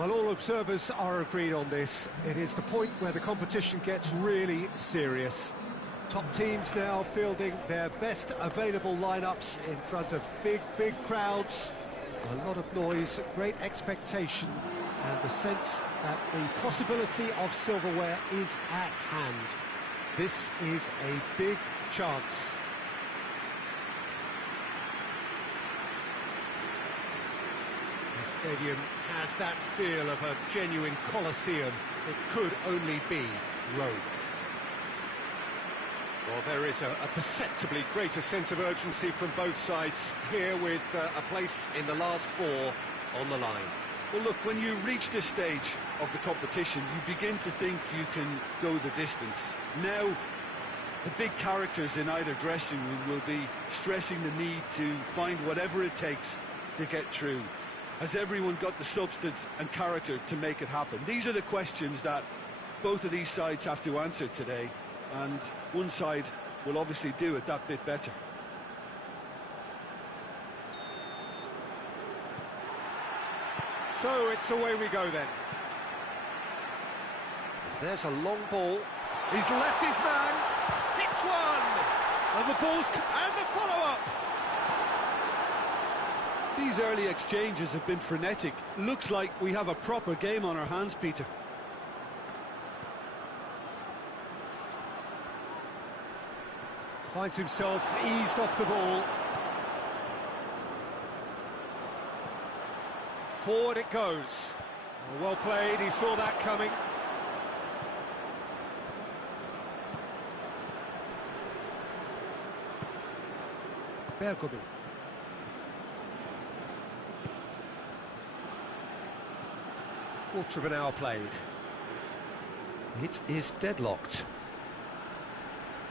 Well, all observers are agreed on this. It is the point where the competition gets really serious. Top teams now fielding their best available lineups in front of big crowds. A lot of noise, great expectation, and the sense that the possibility of silverware is at hand. This is a big chance. The stadium has that feel of a genuine Colosseum. It could only be Rome. Well, there is a perceptibly greater sense of urgency from both sides here, with a place in the last four on the line. Well, look, when you reach this stage of the competition, you begin to think you can go the distance. Now, the big characters in either dressing room will be stressing the need to find whatever it takes to get through. Has everyone got the substance and character to make it happen? These are the questions that both of these sides have to answer today, and one side will obviously do it that bit better. So it's away we go then. There's a long ball. He's left his man. Hits one! And the ball's... and the follow-up! These early exchanges have been frenetic. Looks like we have a proper game on our hands, Peter. Finds himself eased off the ball. Forward it goes. Well played, he saw that coming. Bergomi. Quarter of an hour played. It is deadlocked.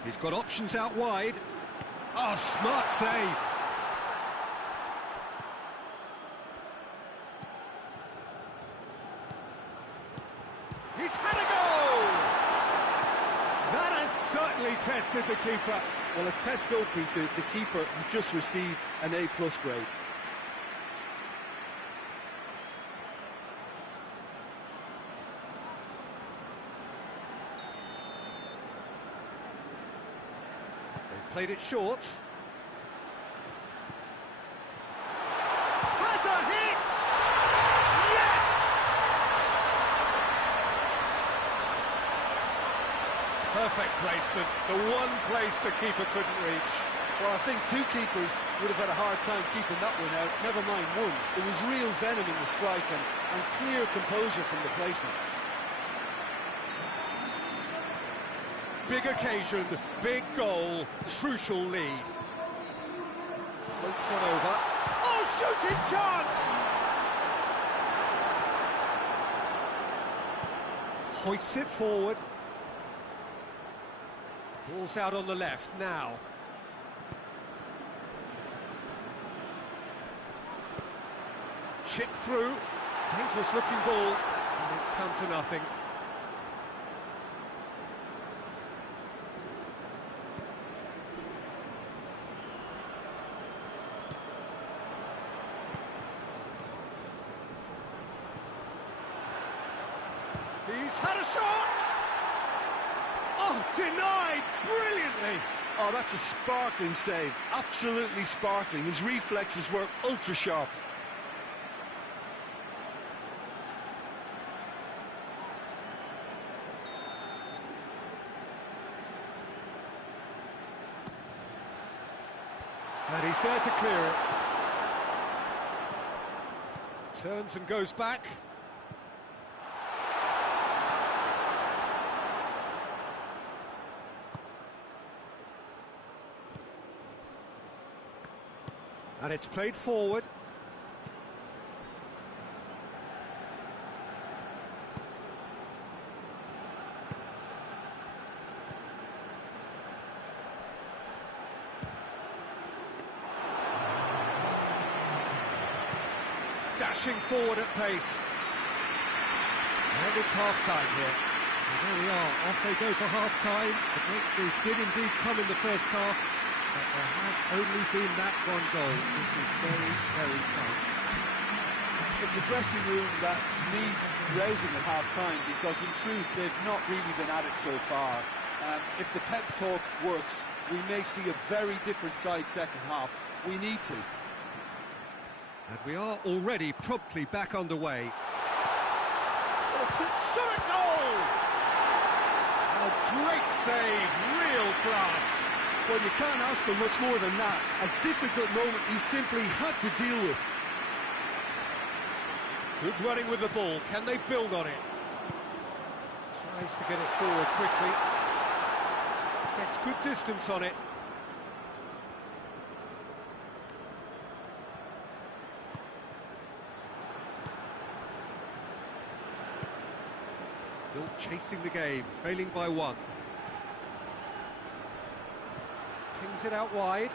He's got options out wide. Oh, smart save. He's had a goal! That has certainly tested the keeper. Well, as tests go, Peter, the keeper has just received an A+ grade. Played it short. Has a hit! Yes! Perfect placement. The one place the keeper couldn't reach. Well, I think two keepers would have had a hard time keeping that one out, never mind one. There was real venom in the strike and clear composure from the placement. Big occasion, big goal, crucial lead. Floats one over. Oh, shooting chance! Hoists it forward. Ball's out on the left now. Chip through. Dangerous looking ball. And it's come to nothing. He's had a shot! Oh, denied brilliantly! Oh, that's a sparkling save, absolutely sparkling. His reflexes were ultra-sharp. And he's there to clear it. Turns and goes back. And it's played forward. Dashing forward at pace. And it's half-time here. And there we are, off they go for half-time. The breakthrough did indeed come in the first half, but there has only been that one goal. This is very, very tight. it's a dressing room that needs rousing at half-time, because in truth they've not really been at it so far. If the pep talk works, we may see a very different side second half. We need to. And we are already promptly back underway. It's a shot goal! A great save, real class. Well, you can't ask for much more than that. A difficult moment he simply had to deal with. Good running with the ball. Can they build on it? Tries to get it forward quickly. Gets good distance on it. Still chasing the game, trailing by 1. Pings it out wide.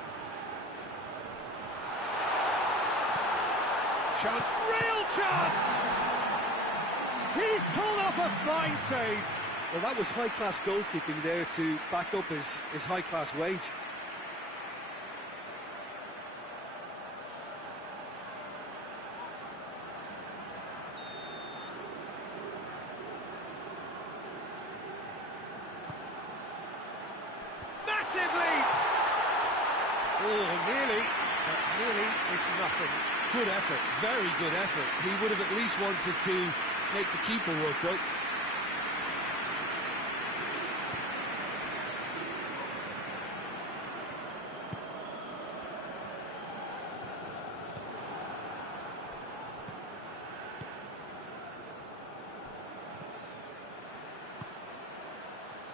Chance, real chance! He's pulled off a fine save. Well, that was high-class goalkeeping there to back up his high-class wage. Massive leap! Oh, nearly, but nearly is nothing. Good effort, very good effort. He would have at least wanted to make the keeper work, though.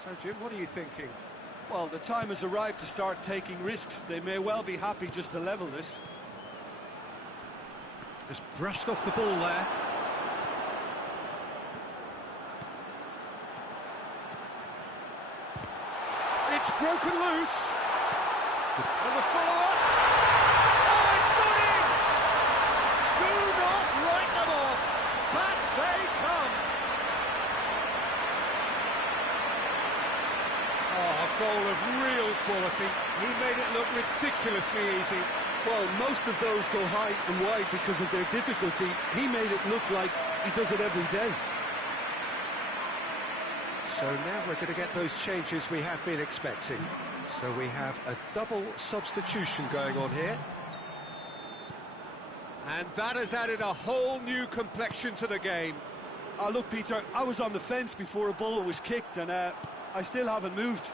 So, Jim, what are you thinking? Well, the time has arrived to start taking risks. They may well be happy just to level this. Just brushed off the ball there. It's broken loose. And the follow-up. Oh, it's got in! Do not write them off. Back they come. Oh, a goal of real quality. He made it look ridiculously easy. Well, most of those go high and wide because of their difficulty. He made it look like he does it every day. So now we're going to get those changes we have been expecting. So we have a double substitution going on here. And that has added a whole new complexion to the game. Look, Peter, I was on the fence before a ball was kicked, and I still haven't moved.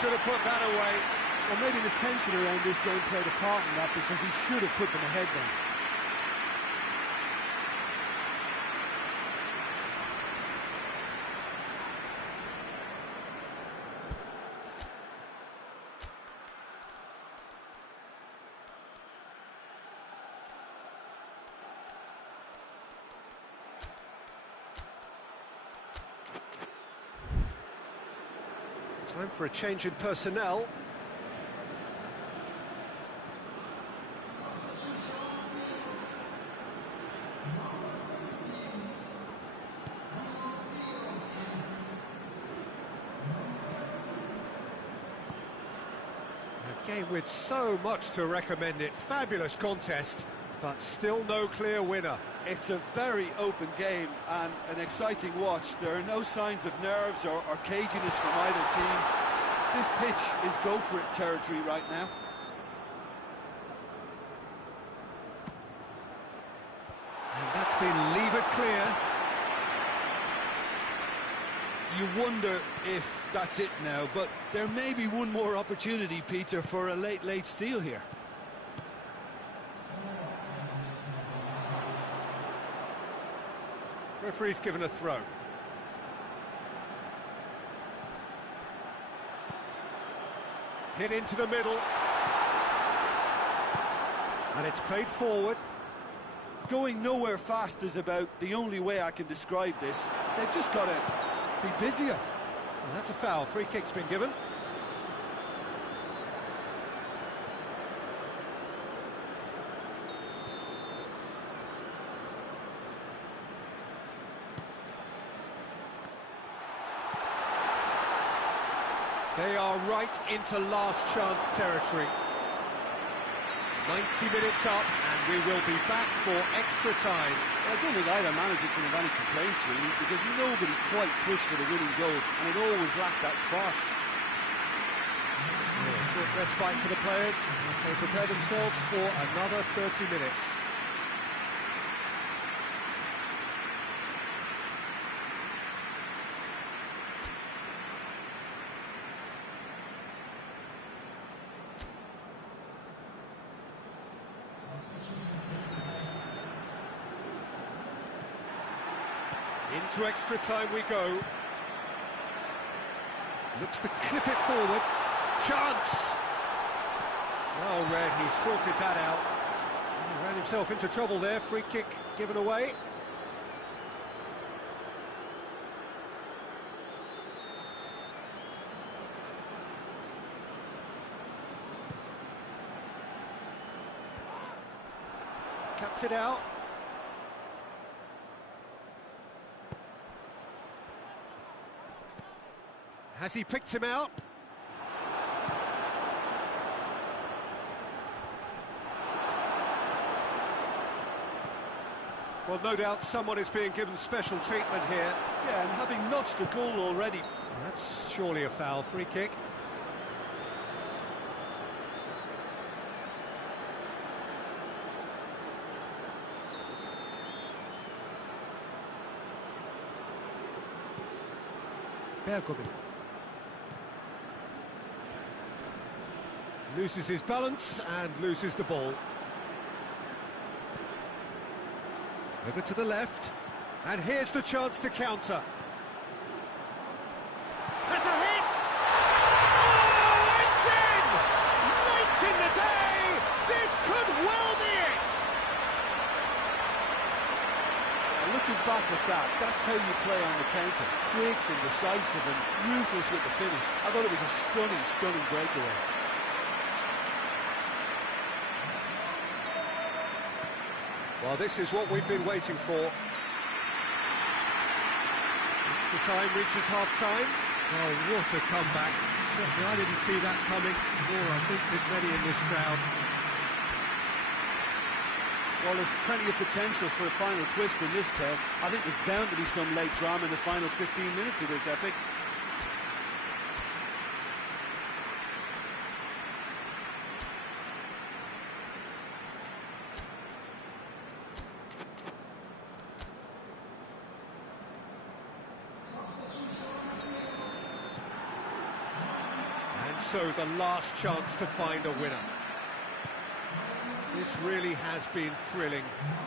Should have put that away. Well, maybe the tension around this game played a part in that, because he should have put them ahead then. Time for a change in personnel. A game with so much to recommend it. Fabulous contest, but still no clear winner. It's a very open game and an exciting watch. There are no signs of nerves or caginess from either team. This pitch is go-for-it territory right now. And that's been levered clear. You wonder if that's it now, but there may be one more opportunity, Peter, for a late steal here. Referee's given a throw. Hit into the middle. And it's played forward. Going nowhere fast is about the only way I can describe this. They've just got to be busier. Well, that's a foul. Free kick's been given. They are right into last chance territory. 90 minutes up, and we will be back for extra time. I don't think either manager can have any complaints, really, because nobody quite pushed for the winning goal, and it always lacked that spark. Short respite for the players as they prepare themselves for another 30 minutes. Into extra time we go. Looks to clip it forward. Chance! Well read, he sorted that out. He ran himself into trouble there. Free kick given away. Cuts it out. Has he picked him out? Well, no doubt someone is being given special treatment here. Yeah, and having notched a goal already. That's surely a foul. Free kick. Bergomi. Loses his balance and loses the ball. Over to the left, and here's the chance to counter. That's a hit! Oh, it's in! Late in the day, this could well be it! Looking back at that, that's how you play on the counter. Quick and decisive and ruthless with the finish. I thought it was a stunning, stunning breakaway. Well, this is what we've been waiting for. Extra time reaches half-time. Oh, what a comeback. Certainly I didn't see that coming, nor I think did many in this crowd. Well, there's plenty of potential for a final twist in this tale. I think there's bound to be some late drama in the final 15 minutes of this epic. And so the last chance to find a winner. This really has been thrilling.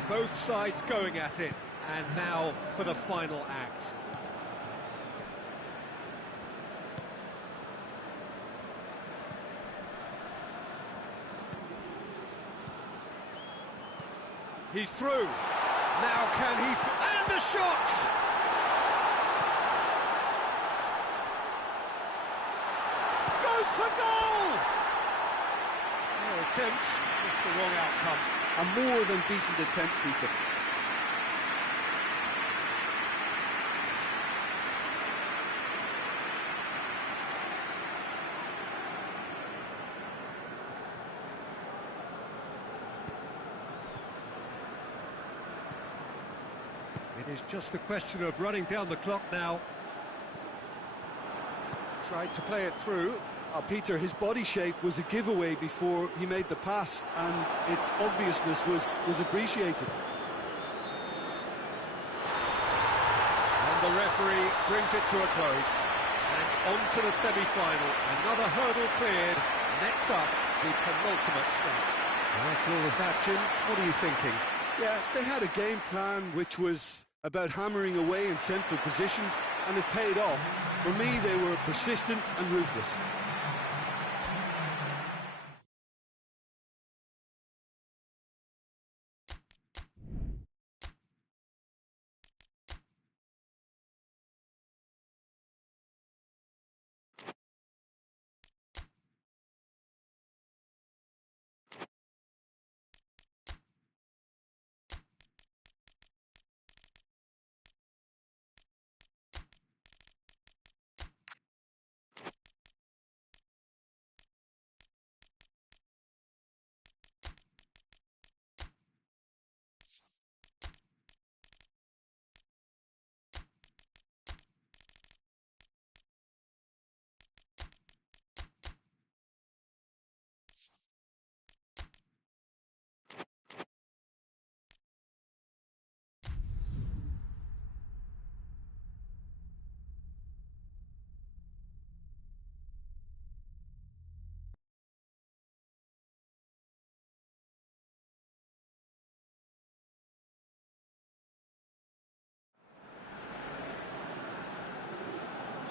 Both sides going at it, and now for the final act. He's through. Now can he... And the shot! Goes for goal! No attempt. Just the wrong outcome. A more than decent attempt, Peter. It is just a question of running down the clock now. Tried to play it through. Peter, his body shape was a giveaway before he made the pass, and its obviousness was appreciated. And the referee brings it to a close. And on to the semi-final. Another hurdle cleared. Next up, the penultimate step. After all of that, Jim, what are you thinking? Yeah, they had a game plan which was about hammering away in central positions, and it paid off. For me, they were persistent and ruthless.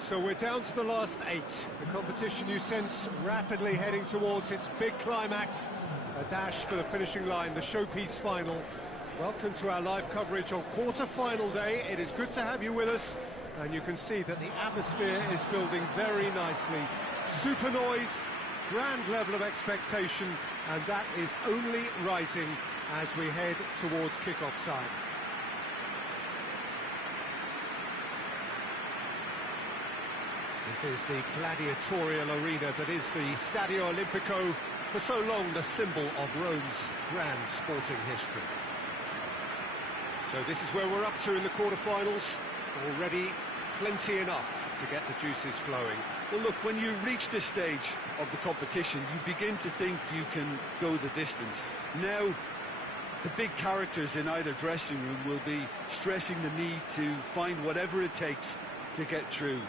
So we're down to the last 8. The competition, you sense, rapidly heading towards its big climax. A dash for the finishing line, the showpiece final. Welcome to our live coverage on quarter-final day. It is good to have you with us, and you can see that the atmosphere is building very nicely. Super noise, grand level of expectation, and that is only rising as we head towards kick-off time. This is the gladiatorial arena that is the Stadio Olimpico, for so long the symbol of Rome's grand sporting history. So this is where we're up to in the quarterfinals. Already plenty enough to get the juices flowing. Well, look, when you reach this stage of the competition, you begin to think you can go the distance. Now, the big characters in either dressing room will be stressing the need to find whatever it takes to get through.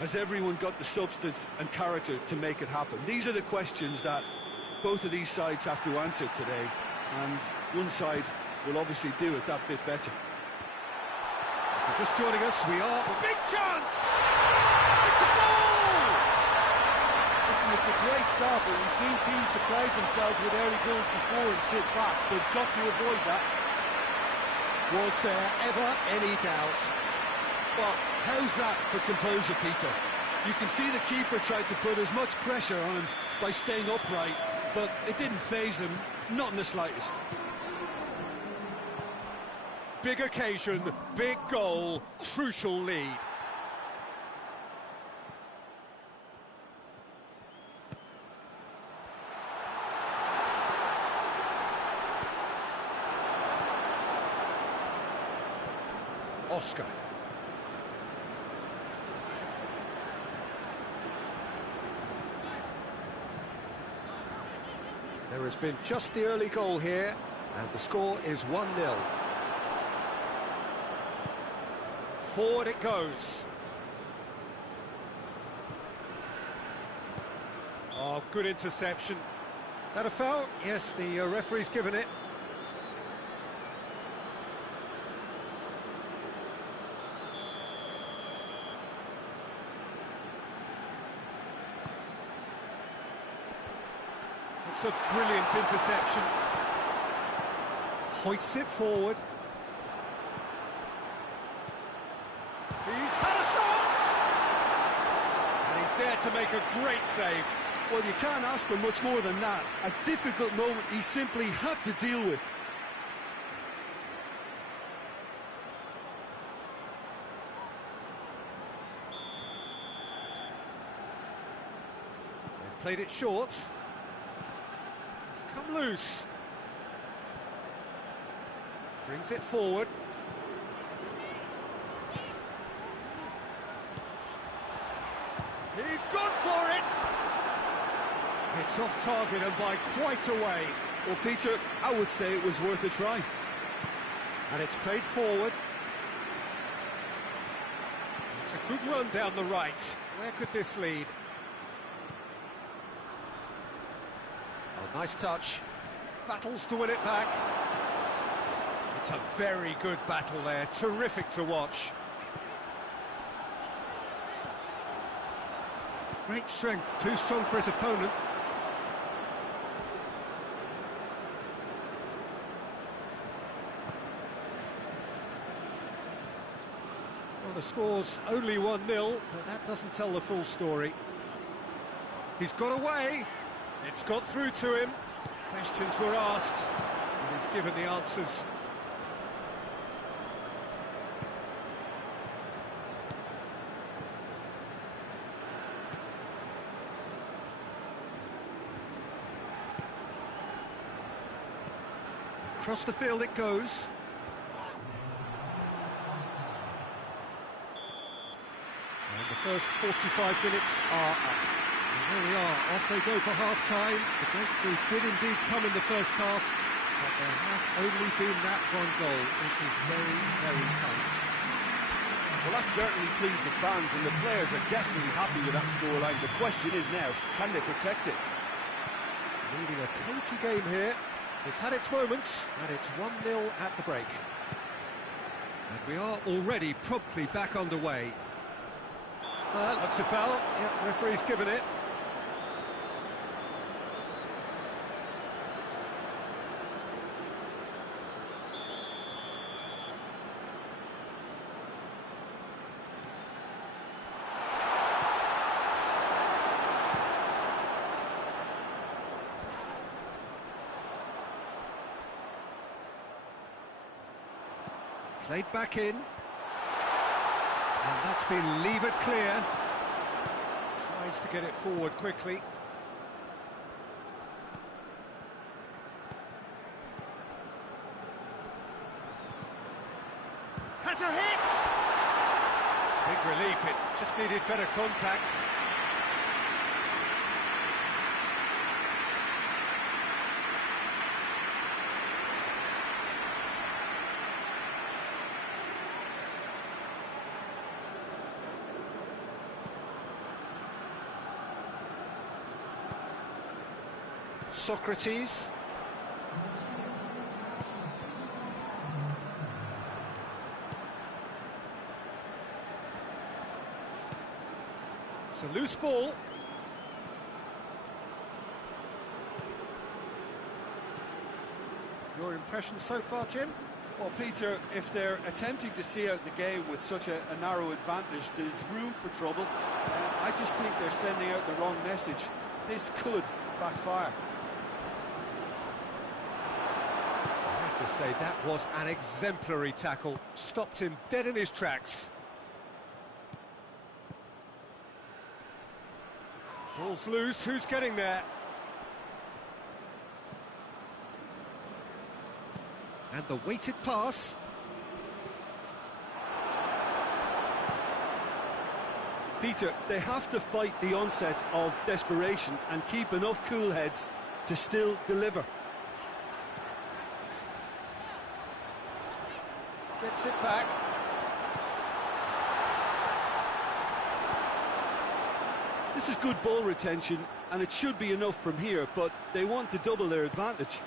Has everyone got the substance and character to make it happen? These are the questions that both of these sides have to answer today, and one side will obviously do it that bit better. If you're just joining us, we are... Big chance! It's a goal! Listen, it's a great start, but we've seen teams surprise themselves with early goals before and sit back. They've got to avoid that. Was there ever any doubt? Well, how's that for composure, Peter? You can see the keeper tried to put as much pressure on him by staying upright, but it didn't faze him, not in the slightest. Big occasion, big goal, crucial lead. Oscar. There has been just the early goal here, and the score is 1-0. Forward it goes. Oh, good interception. That a foul? Yes, the referee's given it. It's a brilliant interception. Hoists it forward. He's had a shot! And he's there to make a great save. Well, you can't ask for much more than that. A difficult moment he simply had to deal with. They've played it short. It's come loose. Brings it forward. He's gone for it! It's off target and by quite a way. Well, Peter, I would say it was worth a try. And it's played forward. It's a good run down the right. Where could this lead? Oh, nice touch. Battles to win it back. It's a very good battle there. Terrific to watch. Great strength, too strong for his opponent. Well, the score's only 1-0, but that doesn't tell the full story. He's got away. It's got through to him. Questions were asked, and he's given the answers. Across the field it goes. And the first 45 minutes are up. And there we are, off they go for half-time. The breakthrough did indeed come in the first half, but there has only been that one goal, which is very, very tight. Well, that certainly pleased the fans, and the players are definitely happy with that scoreline. The question is now, can they protect it? Leading a cagey game here. It's had its moments, and it's 1-0 at the break. And we are already promptly back underway. That looks a foul. Yeah, referee's given it. Played back in. And that's been levered clear. Tries to get it forward quickly. Has a hit! Big relief, it just needed better contact. Socrates. It's a loose ball. Your impression so far, Jim? Well, Peter, if they're attempting to see out the game with such a narrow advantage, there's room for trouble. I just think they're sending out the wrong message. This could backfire. To say that was an exemplary tackle, stopped him dead in his tracks. Ball's loose, who's getting there? And the weighted pass. Peter, they have to fight the onset of desperation and keep enough cool heads to still deliver. Gets it back. This is good ball retention, and it should be enough from here, but they want to double their advantage.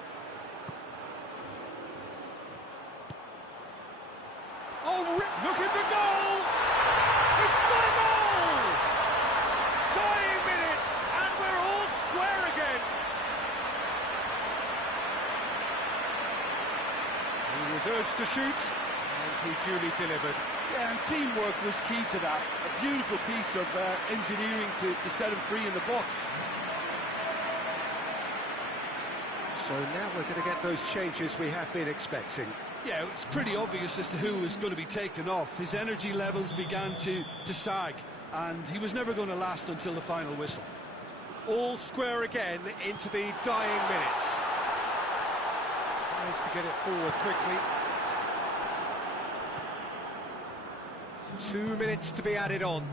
Oh, look at the goal! We've got a goal! Dying minutes, and we're all square again. He was urged to shoot. And he duly delivered. Yeah, and teamwork was key to that. A beautiful piece of engineering to set him free in the box. So now we're going to get those changes we have been expecting. Yeah, it's pretty obvious as to who was going to be taken off. His energy levels began to sag, and he was never going to last until the final whistle. All square again into the dying minutes. Tries to get it forward quickly. 2 minutes to be added on.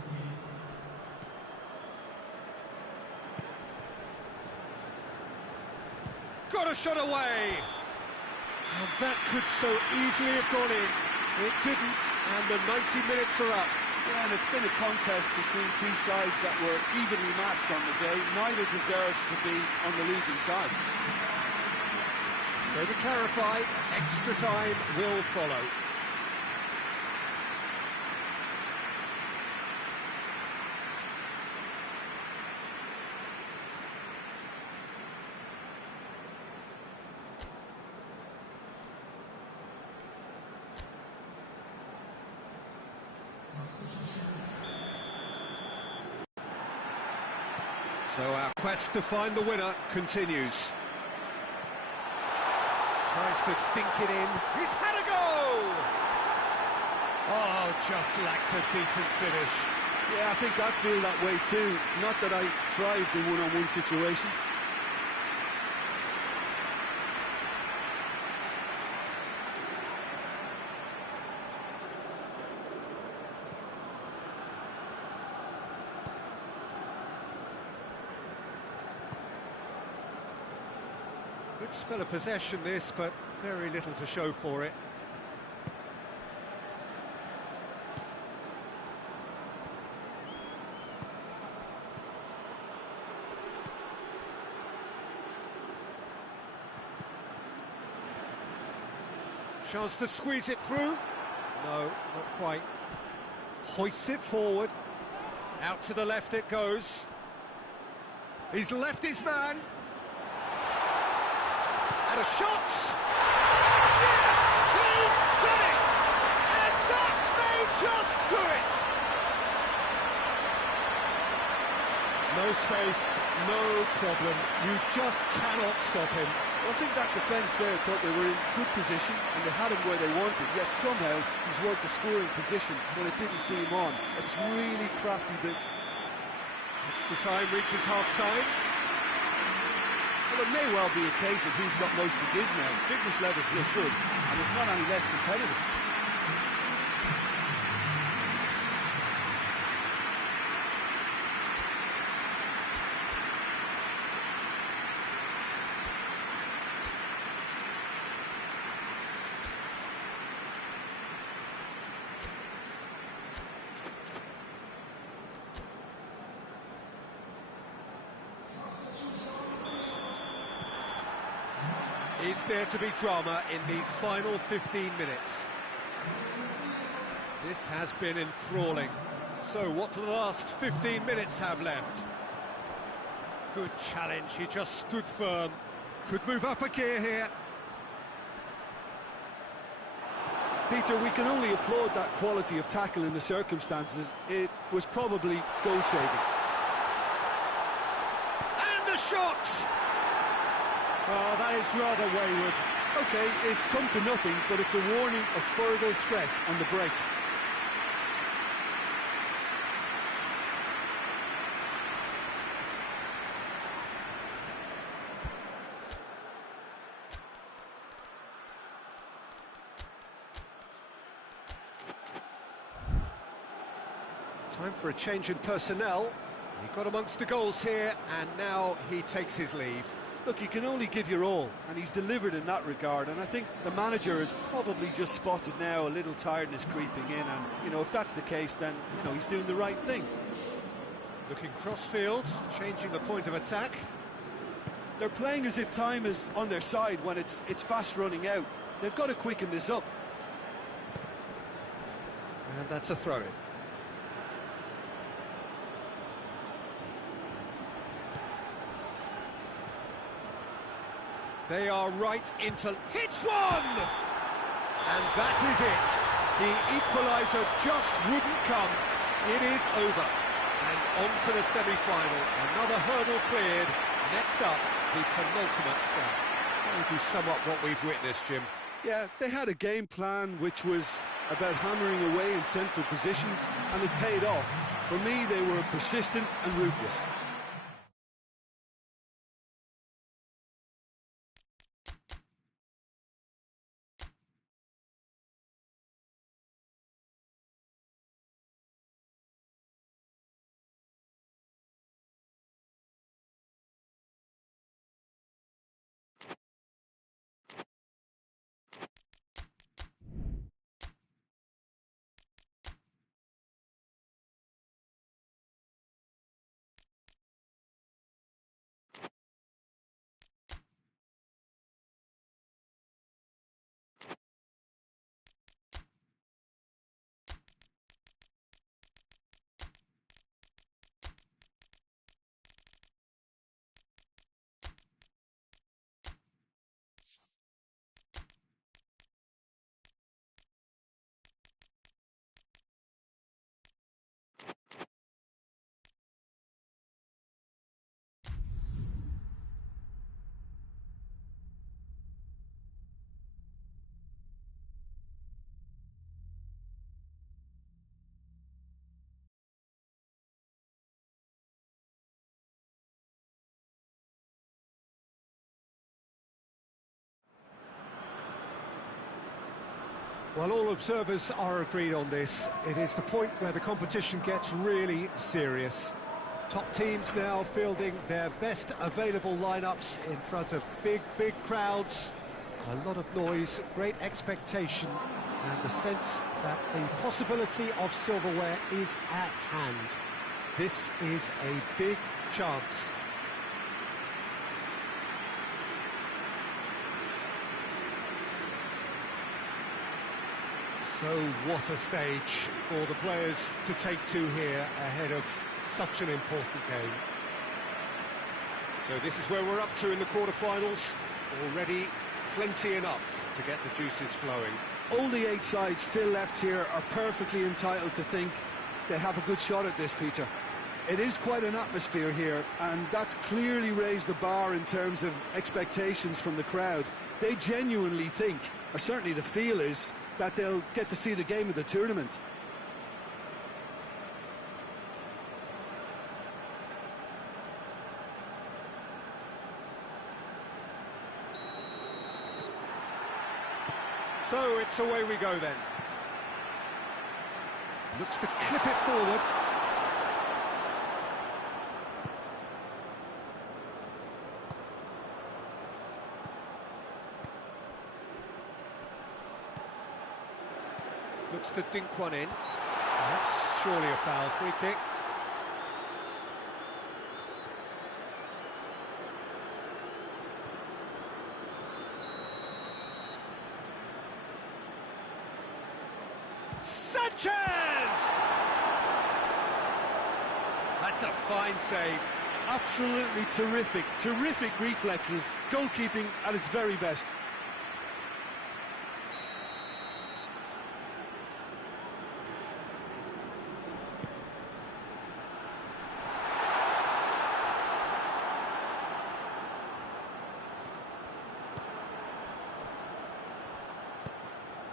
Got a shot away! And that could so easily have gone in. It didn't, and the 90 minutes are up. Yeah, and it's been a contest between two sides that were evenly matched on the day. Neither deserves to be on the losing side. So to clarify, extra time will follow. So our quest to find the winner continues. Tries to dink it in. He's had a go! Oh, just lacked a decent finish. Yeah, I think I feel that way too. Not that I thrived in one-on-one situations. Good spell of possession this, but very little to show for it. Chance to squeeze it through. No, not quite. Hoists it forward. Out to the left it goes. He's left his man. And a shot! Yes! He's done it! And that may just do it! No space, no problem. You just cannot stop him. Well, I think that defence there thought they were in good position and they had him where they wanted, yet somehow he's worked the scoring position when it didn't see him on. It's really crafty. Extra time reaches half-time. Well, it may well be a case of who's got most to give now. Fitness levels look good, and it's not any less competitive. Is there to be drama in these final 15 minutes? This has been enthralling. So what do the last 15 minutes have left? Good challenge, he just stood firm. Could move up a gear here. Peter, we can only applaud that quality of tackle in the circumstances. It was probably goal-saving. And a shot! Oh, that is rather wayward. OK, it's come to nothing, but it's a warning of further threat on the break. Time for a change in personnel. He got amongst the goals here, and now he takes his leave. Look, you can only give your all, and he's delivered in that regard, and I think the manager has probably just spotted now a little tiredness creeping in, and, you know, if that's the case, then, you know, he's doing the right thing. Looking cross-field, changing the point of attack. They're playing as if time is on their side when it's fast running out. They've got to quicken this up. And that's a throw-in. They are right into... Hits one! And that is it. The equaliser just wouldn't come. It is over. And on to the semi-final. Another hurdle cleared. Next up, the penultimate step. How would you sum up what we've witnessed, Jim? Yeah, they had a game plan which was about hammering away in central positions, and it paid off. For me, they were persistent and ruthless. Well, all observers are agreed on this. It is the point where the competition gets really serious. Top teams now fielding their best available lineups in front of big crowds. A lot of noise, great expectation, and the sense that the possibility of silverware is at hand. This is a big chance. So what a stage for the players to take to here ahead of Such an important game. So this is where we're up to in the quarterfinals. Already plenty enough to get the juices flowing. All the 8 sides still left here are perfectly entitled to think they have a good shot at this, Peter. It is quite an atmosphere here, and that's clearly raised the bar in terms of expectations from the crowd. They genuinely think, or certainly the feel is, that they'll get to see the game of the tournament. So it's away we go then. Looks to clip it forward. Looks to dink one in. That's surely a foul. Free kick. Sanchez! That's a fine save. Absolutely terrific, terrific reflexes. Goalkeeping at its very best.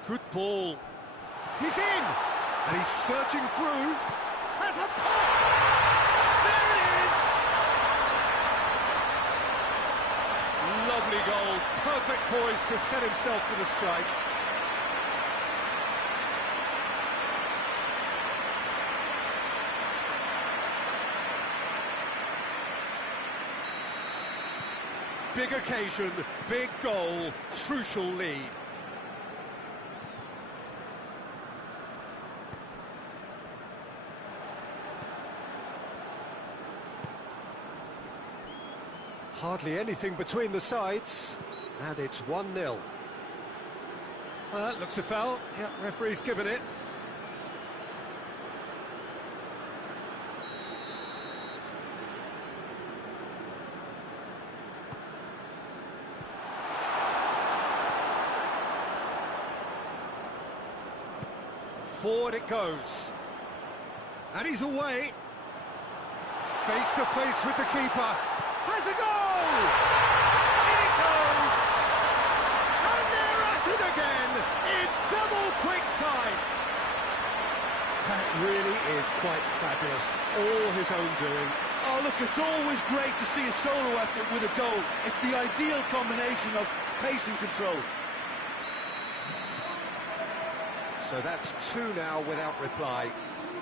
Good ball. He's in! And he's searching through. Has a pop! There it is! Lovely goal. Perfect poise to set himself for the strike. Big occasion, big goal, crucial lead. Hardly anything between the sides, and it's 1-0. Looks a foul. Yep, referee's given it. Forward it goes. And he's away. Face to face with the keeper. Has a goal! In it goes! And they're at it again in double quick time. That really is quite fabulous. All his own doing. Oh, look, it's always great to see a solo effort with a goal. It's the ideal combination of pace and control. So that's 2 now without reply.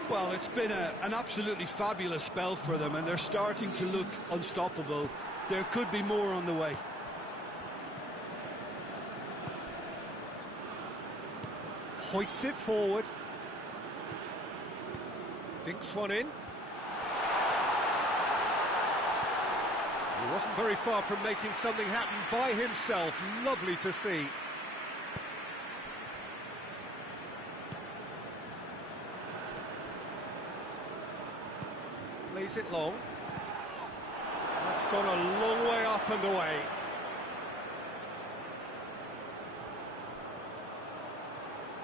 Well, it's been an absolutely fabulous spell for them, and they're starting to look unstoppable. There could be more on the way. Hoists it forward. Dinks one in. He wasn't very far from making something happen by himself. Lovely to see. Plays it long. That's gone a long way up and away.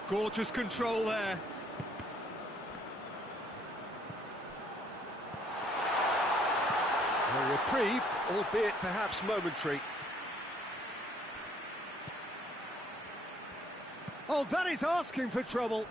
Gorgeous control there. A reprieve, albeit perhaps momentary. Oh, that is asking for trouble.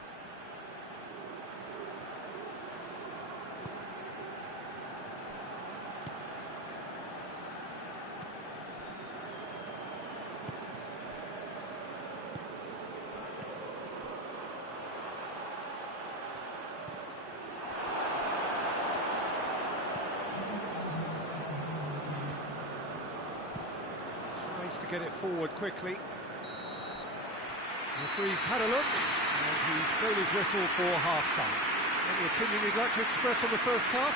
To get it forward quickly. The referee's had a look, and he's blown his whistle for half-time. Any opinion you'd like to express on the first half?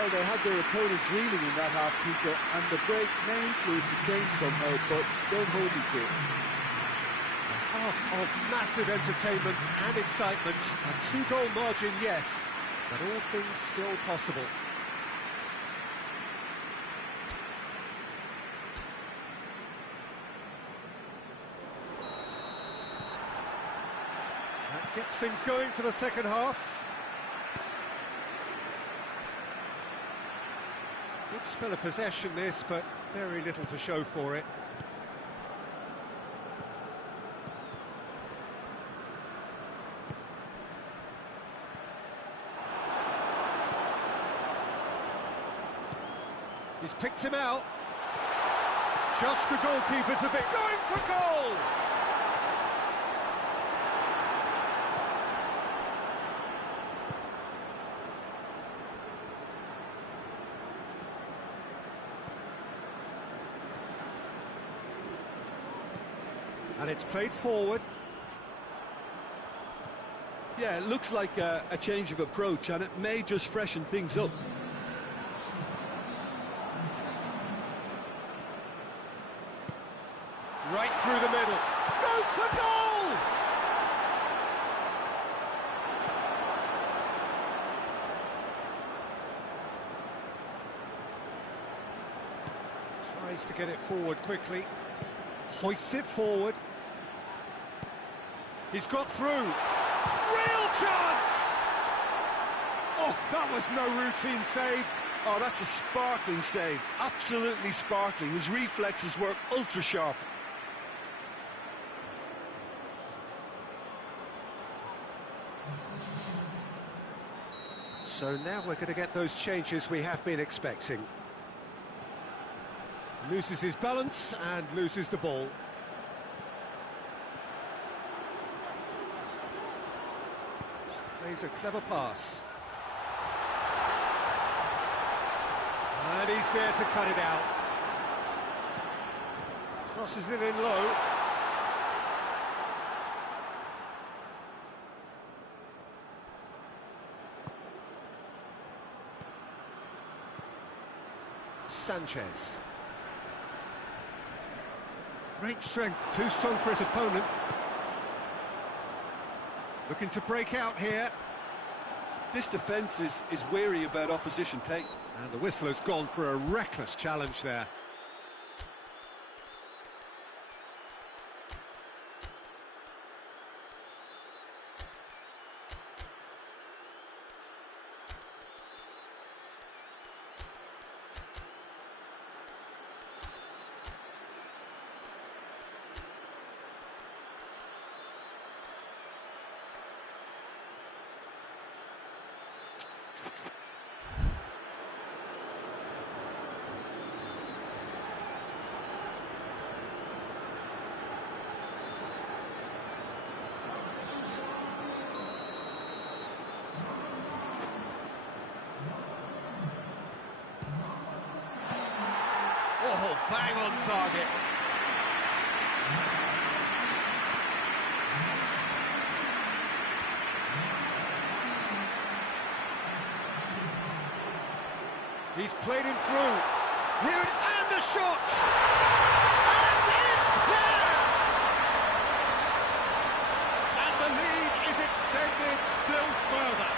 Well, they had their opponents reeling in that half, Peter, and the break may influence a change somehow, but don't hold me to it. A half of massive entertainment and excitement. A 2-goal margin, yes, but all things still possible. Gets things going for the second half. Good spell of possession this, but very little to show for it. He's picked him out. Just the goalkeeper's a bit going for goal! And it's played forward. Yeah, it looks like a change of approach, and it may just freshen things up. Right through the middle. Goes for goal! Tries to get it forward quickly. Hoists it forward. He's got through. Real chance! Oh, that was no routine save. Oh, that's a sparkling save. Absolutely sparkling. His reflexes were ultra sharp. So now we're going to get those changes we have been expecting. Loses his balance and loses the ball. Plays a clever pass. And he's there to cut it out. Crosses it in low. Sanchez. Great strength, too strong for his opponent. Looking to break out here. This defence is wary about opposition play. And the whistle has gone for a reckless challenge there. Oh, bang on target. He's played him through. Here and the shot! And it's there! And the lead is extended still further.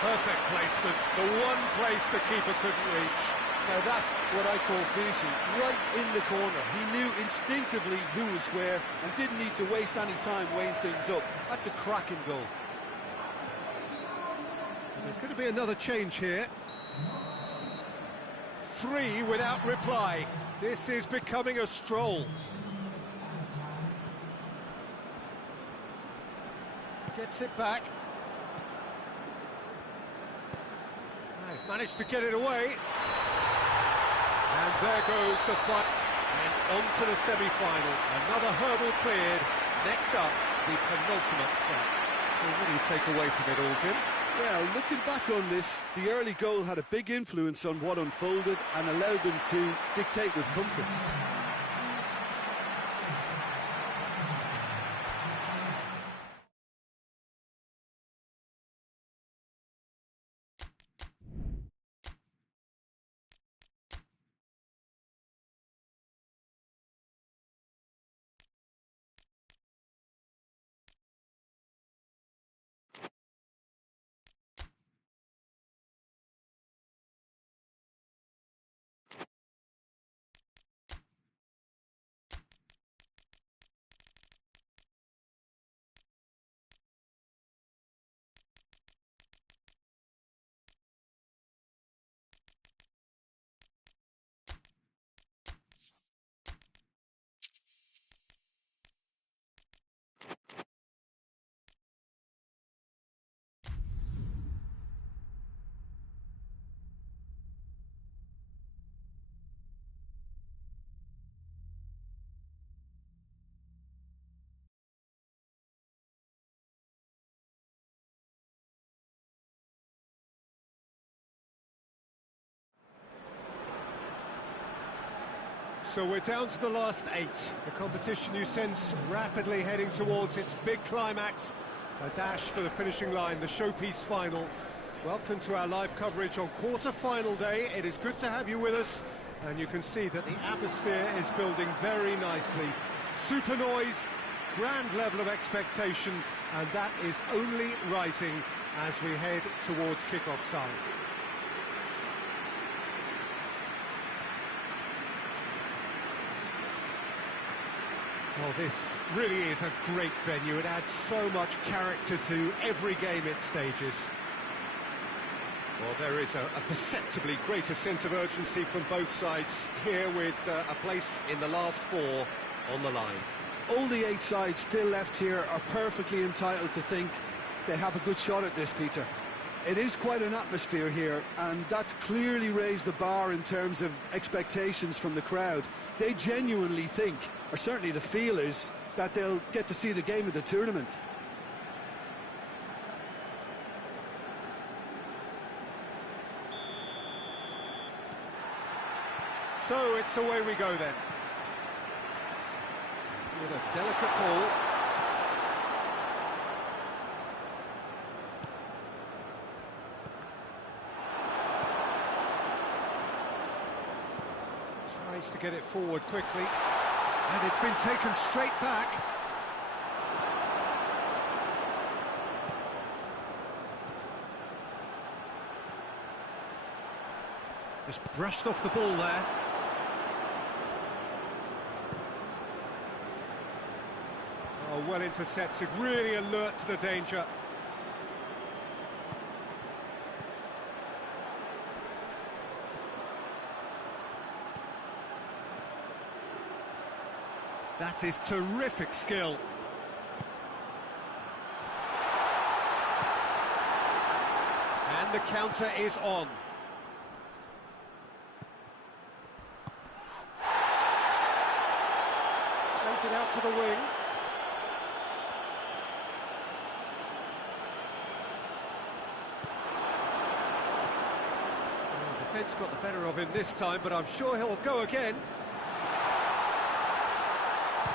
Perfect placement, the one place the keeper couldn't reach. Now that's what I call finishing, right in the corner. He knew instinctively who was where and didn't need to waste any time weighing things up. That's a cracking goal. There's going to be another change here. 3 without reply. This is becoming a stroll. Gets it back. They've managed to get it away. And there goes the fight. And on to the semi-final. Another hurdle cleared. Next up, the penultimate step. So what do you take away from it all, Jim? Well, looking back on this, the early goal had a big influence on what unfolded and allowed them to dictate with comfort. So we're down to the last 8. The competition, you sense, rapidly heading towards its big climax. A dash for the finishing line, the showpiece final. Welcome to our live coverage on quarter-final day. It is good to have you with us, and you can see that the atmosphere is building very nicely. Super noise, grand level of expectation, and that is only rising as we head towards kick-off time. Well, this really is a great venue. It adds so much character to every game it stages. Well, there is a perceptibly greater sense of urgency from both sides here, with a place in the last 4 on the line. All the 8 sides still left here are perfectly entitled to think they have a good shot at this, Peter. It is quite an atmosphere here, and that's clearly raised the bar in terms of expectations from the crowd. They genuinely think, or certainly the feel is, that they'll get to see the game of the tournament. So it's away we go then. With a delicate ball. Tries to get it forward quickly. And it's been taken straight back. Just brushed off the ball there. Oh, well intercepted, really alert to the danger. That is terrific skill. And the counter is on. Plays it out to the wing. The defence got the better of him this time, but I'm sure he'll go again.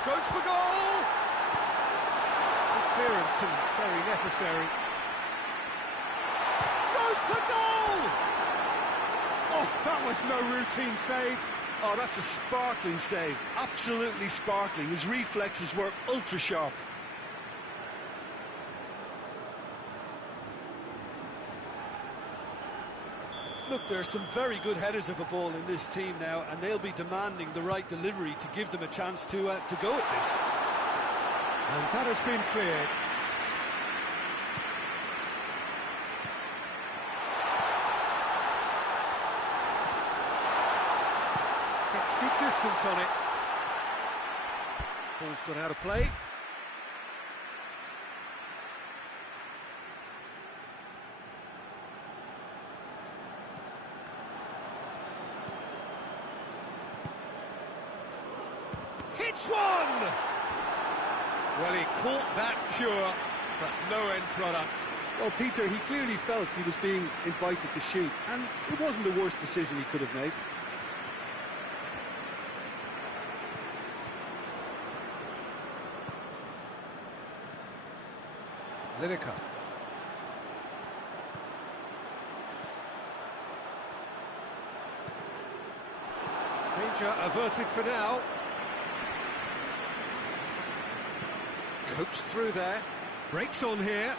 Goes for goal! Good clearance and very necessary. Goes for goal! Oh, that was no routine save. Oh, that's a sparkling save. Absolutely sparkling. His reflexes were ultra-sharp. Look, there are some very good headers of a ball in this team now, and they'll be demanding the right delivery to give them a chance to go at this. And that has been cleared. Gets good distance on it. Ball's gone out of play. Hits one! Well, he caught that pure, but no end product. Well, Peter, he clearly felt he was being invited to shoot, and it wasn't the worst decision he could have made. Lineker. Danger averted for now. Coached through there. Breaks on here.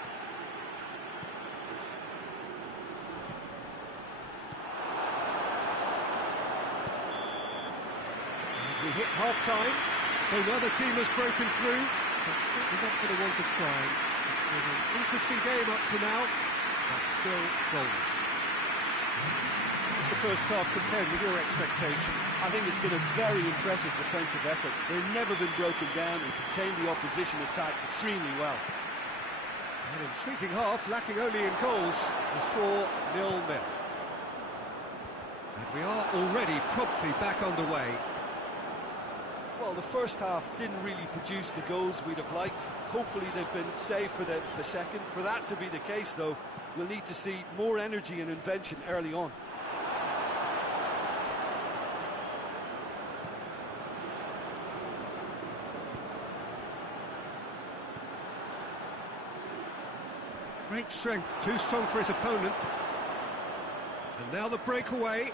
And we hit half-time, so another team has broken through, but certainly not going to want to try. It's been an interesting game up to now, but still goals. What's the first half compared with your expectations? I think it's been a very impressive defensive effort. They've never been broken down and contained the opposition attack extremely well. An intriguing half, lacking only in goals. The score 0-0. And we are already promptly back underway. Well, the first half didn't really produce the goals we'd have liked. Hopefully they've been saved for the second. For that to be the case, though, we'll need to see more energy and invention early on. Great strength, too strong for his opponent. And now the breakaway.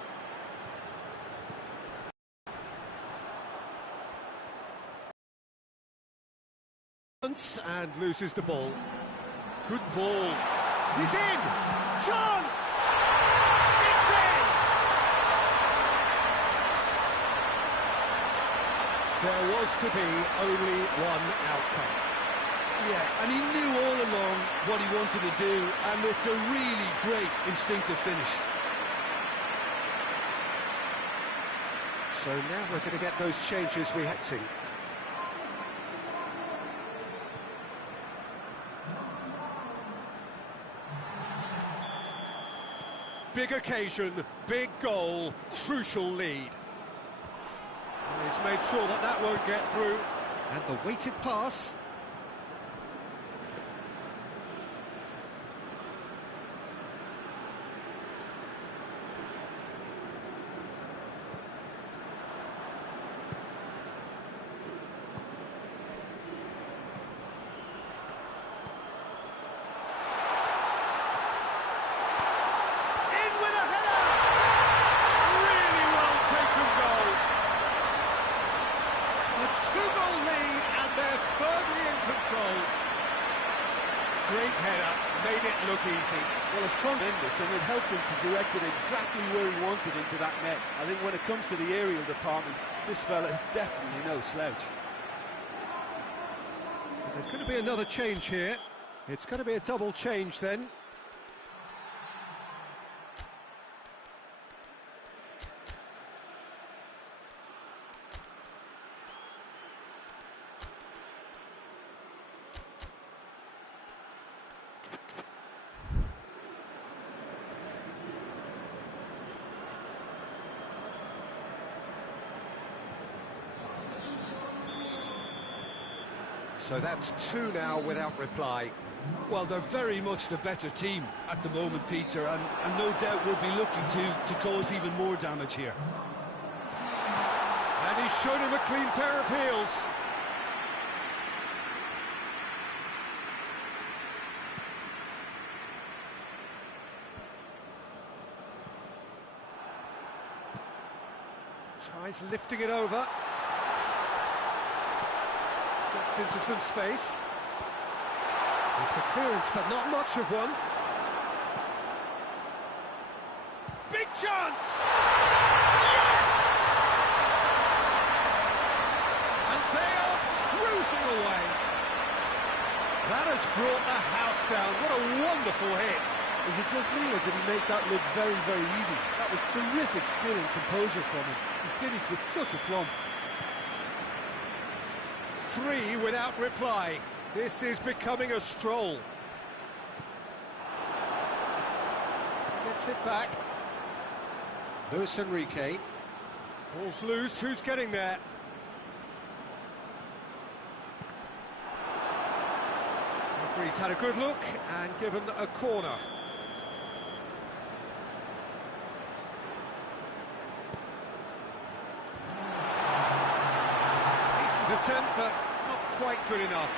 And loses the ball. Good ball. He's in! Chance! It's in! There was to be only one outcome. Yeah, and he knew all along what he wanted to do, and it's a really great instinctive finish. So now we're going to get those changes we had to. Big occasion, big goal, crucial lead. And he's made sure that that won't get through. And the weighted pass. Two-goal lead, and they're firmly in control. Great header, made it look easy. Well, it's tremendous, and it helped him to direct it exactly where he wanted into that net. I think when it comes to the aerial department, this fella is definitely no slouch. There's going to be another change here. It's going to be a double change then. So that's two now without reply. Well, they're very much the better team at the moment, Peter, and no doubt will be looking to cause even more damage here. And he's shown him a clean pair of heels. Tries lifting it over. Gets into some space. It's a clearance, but not much of one. Big chance! Yes! And they are cruising away. That has brought the house down. What a wonderful hit. Is it just me, or did he make that look very, very easy? That was terrific skill and composure from him. He finished with such aplomb. Three without reply. This is becoming a stroll. Gets it back. Luis Enrique. Ball's loose. Who's getting there? Referee's had a good look and given a corner. Decent attempt, but not quite good enough.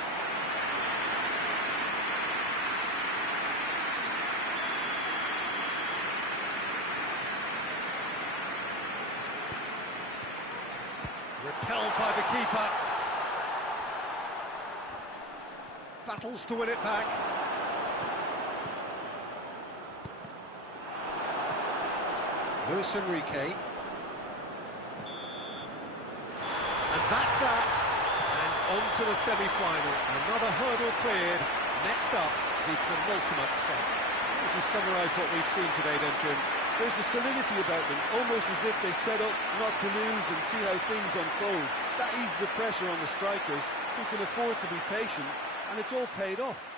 Repelled by the keeper. Battles to win it back. Luis Enrique. And that's that. And on to the semi-final. Another hurdle cleared. Next up, the penultimate step. How would you summarise what we've seen today then, Jim? There's a solidity about them, almost as if they set up not to lose and see how things unfold. That eases the pressure on the strikers, who can afford to be patient, and it's all paid off.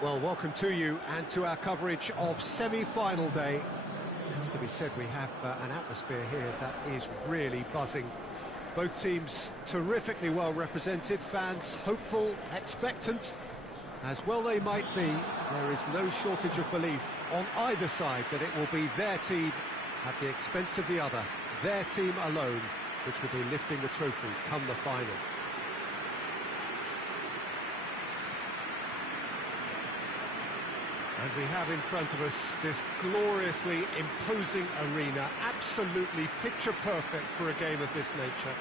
Well, welcome to you and to our coverage of semi-final day. It has to be said, we have an atmosphere here that is really buzzing. Both teams terrifically well represented, fans hopeful, expectant. As well they might be, there is no shortage of belief on either side that it will be their team at the expense of the other, their team alone, which will be lifting the trophy come the final. And we have in front of us this gloriously imposing arena, absolutely picture perfect for a game of this nature.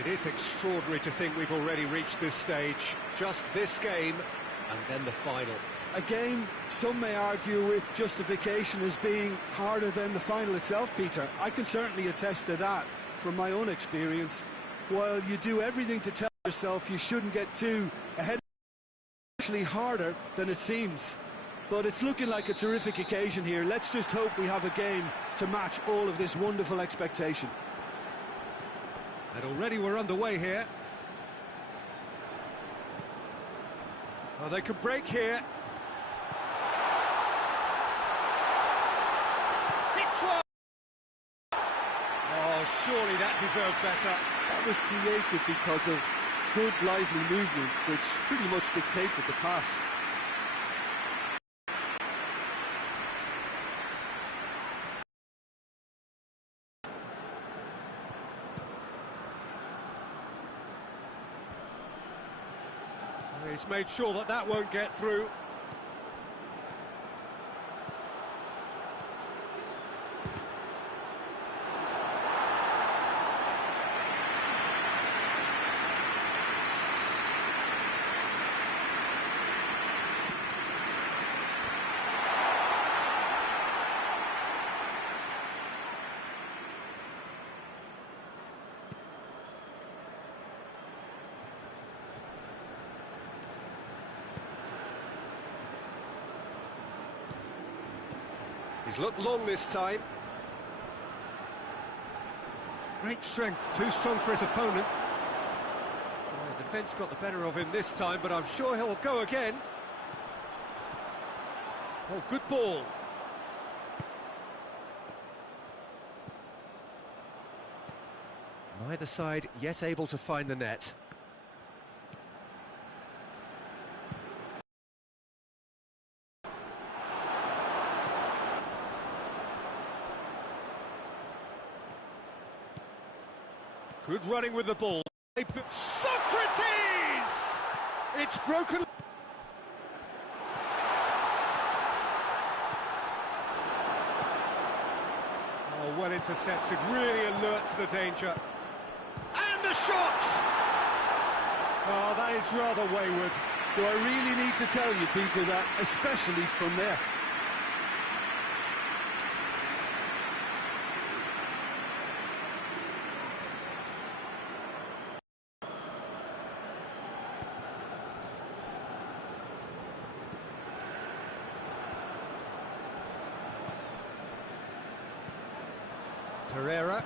It is extraordinary to think we've already reached this stage, just this game, and then the final. A game some may argue with justification as being harder than the final itself, Peter. I can certainly attest to that from my own experience. While you do everything to tell yourself you shouldn't get too ahead, actually harder than it seems. But it's looking like a terrific occasion here. Let's just hope we have a game to match all of this wonderful expectation. And already we're underway here. Oh, they could break here. Hits one! Oh, surely that deserved better. That was created because of good, lively movement, which pretty much dictated the pass. He's made sure that that won't get through. He's looked long this time. Great strength, too strong for his opponent. The defence got the better of him this time, but I'm sure he'll go again. Oh, good ball. Neither side yet able to find the net. Good running with the ball. Socrates! It's broken. Oh, well intercepted, really alert to the danger. And the shot! Oh, that is rather wayward. Do I really need to tell you, Peter, that especially from there? Herrera.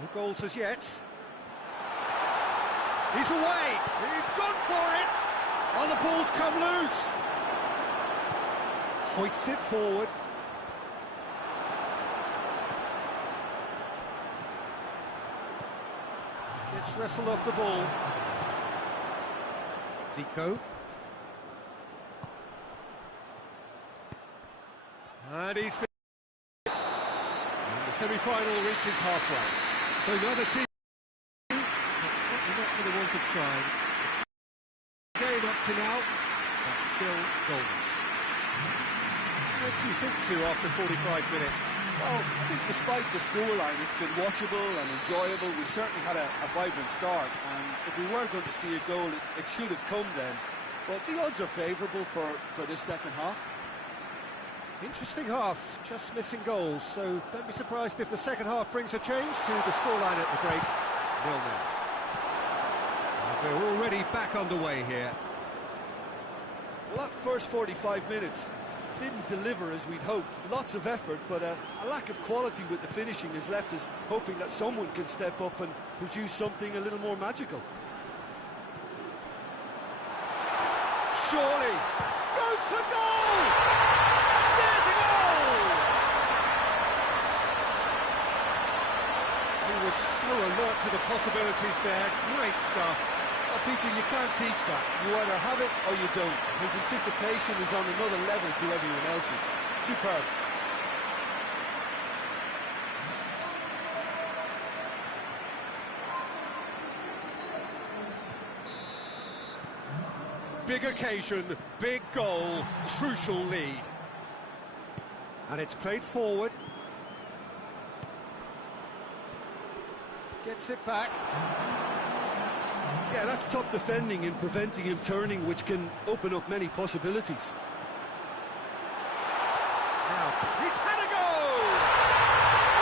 No goals as yet. He's away! He's gone for it! Oh, the ball's come loose! Hoists it forward. Gets wrestled off the ball. Zico. And he's... And the semi-final reaches halfway. So neither team... But certainly not going to want to try. Game up to now, but still goals. What do you think to after 45 minutes? Well, I think despite the scoreline, it's been watchable and enjoyable. We certainly had a vibrant start, and if we were going to see a goal, it should have come then. But the odds are favourable for this second half. Interesting half, just missing goals, so don't be surprised if the second half brings a change to the scoreline at the break. 0-0. We're already back underway here. Well, that first 45 minutes didn't deliver as we'd hoped. Lots of effort, but a lack of quality with the finishing has left us hoping that someone can step up and produce something a little more magical. Surely goes for goal! There's a goal! He was so alert to the possibilities there. Great stuff. Oh, Peter, you can't teach that. You either have it or you don't. His anticipation is on another level to everyone else's. Superb. Big occasion, big goal, crucial lead. And it's played forward. Gets it back. Yeah, that's tough defending and preventing him turning, which can open up many possibilities. Now, he's had a goal!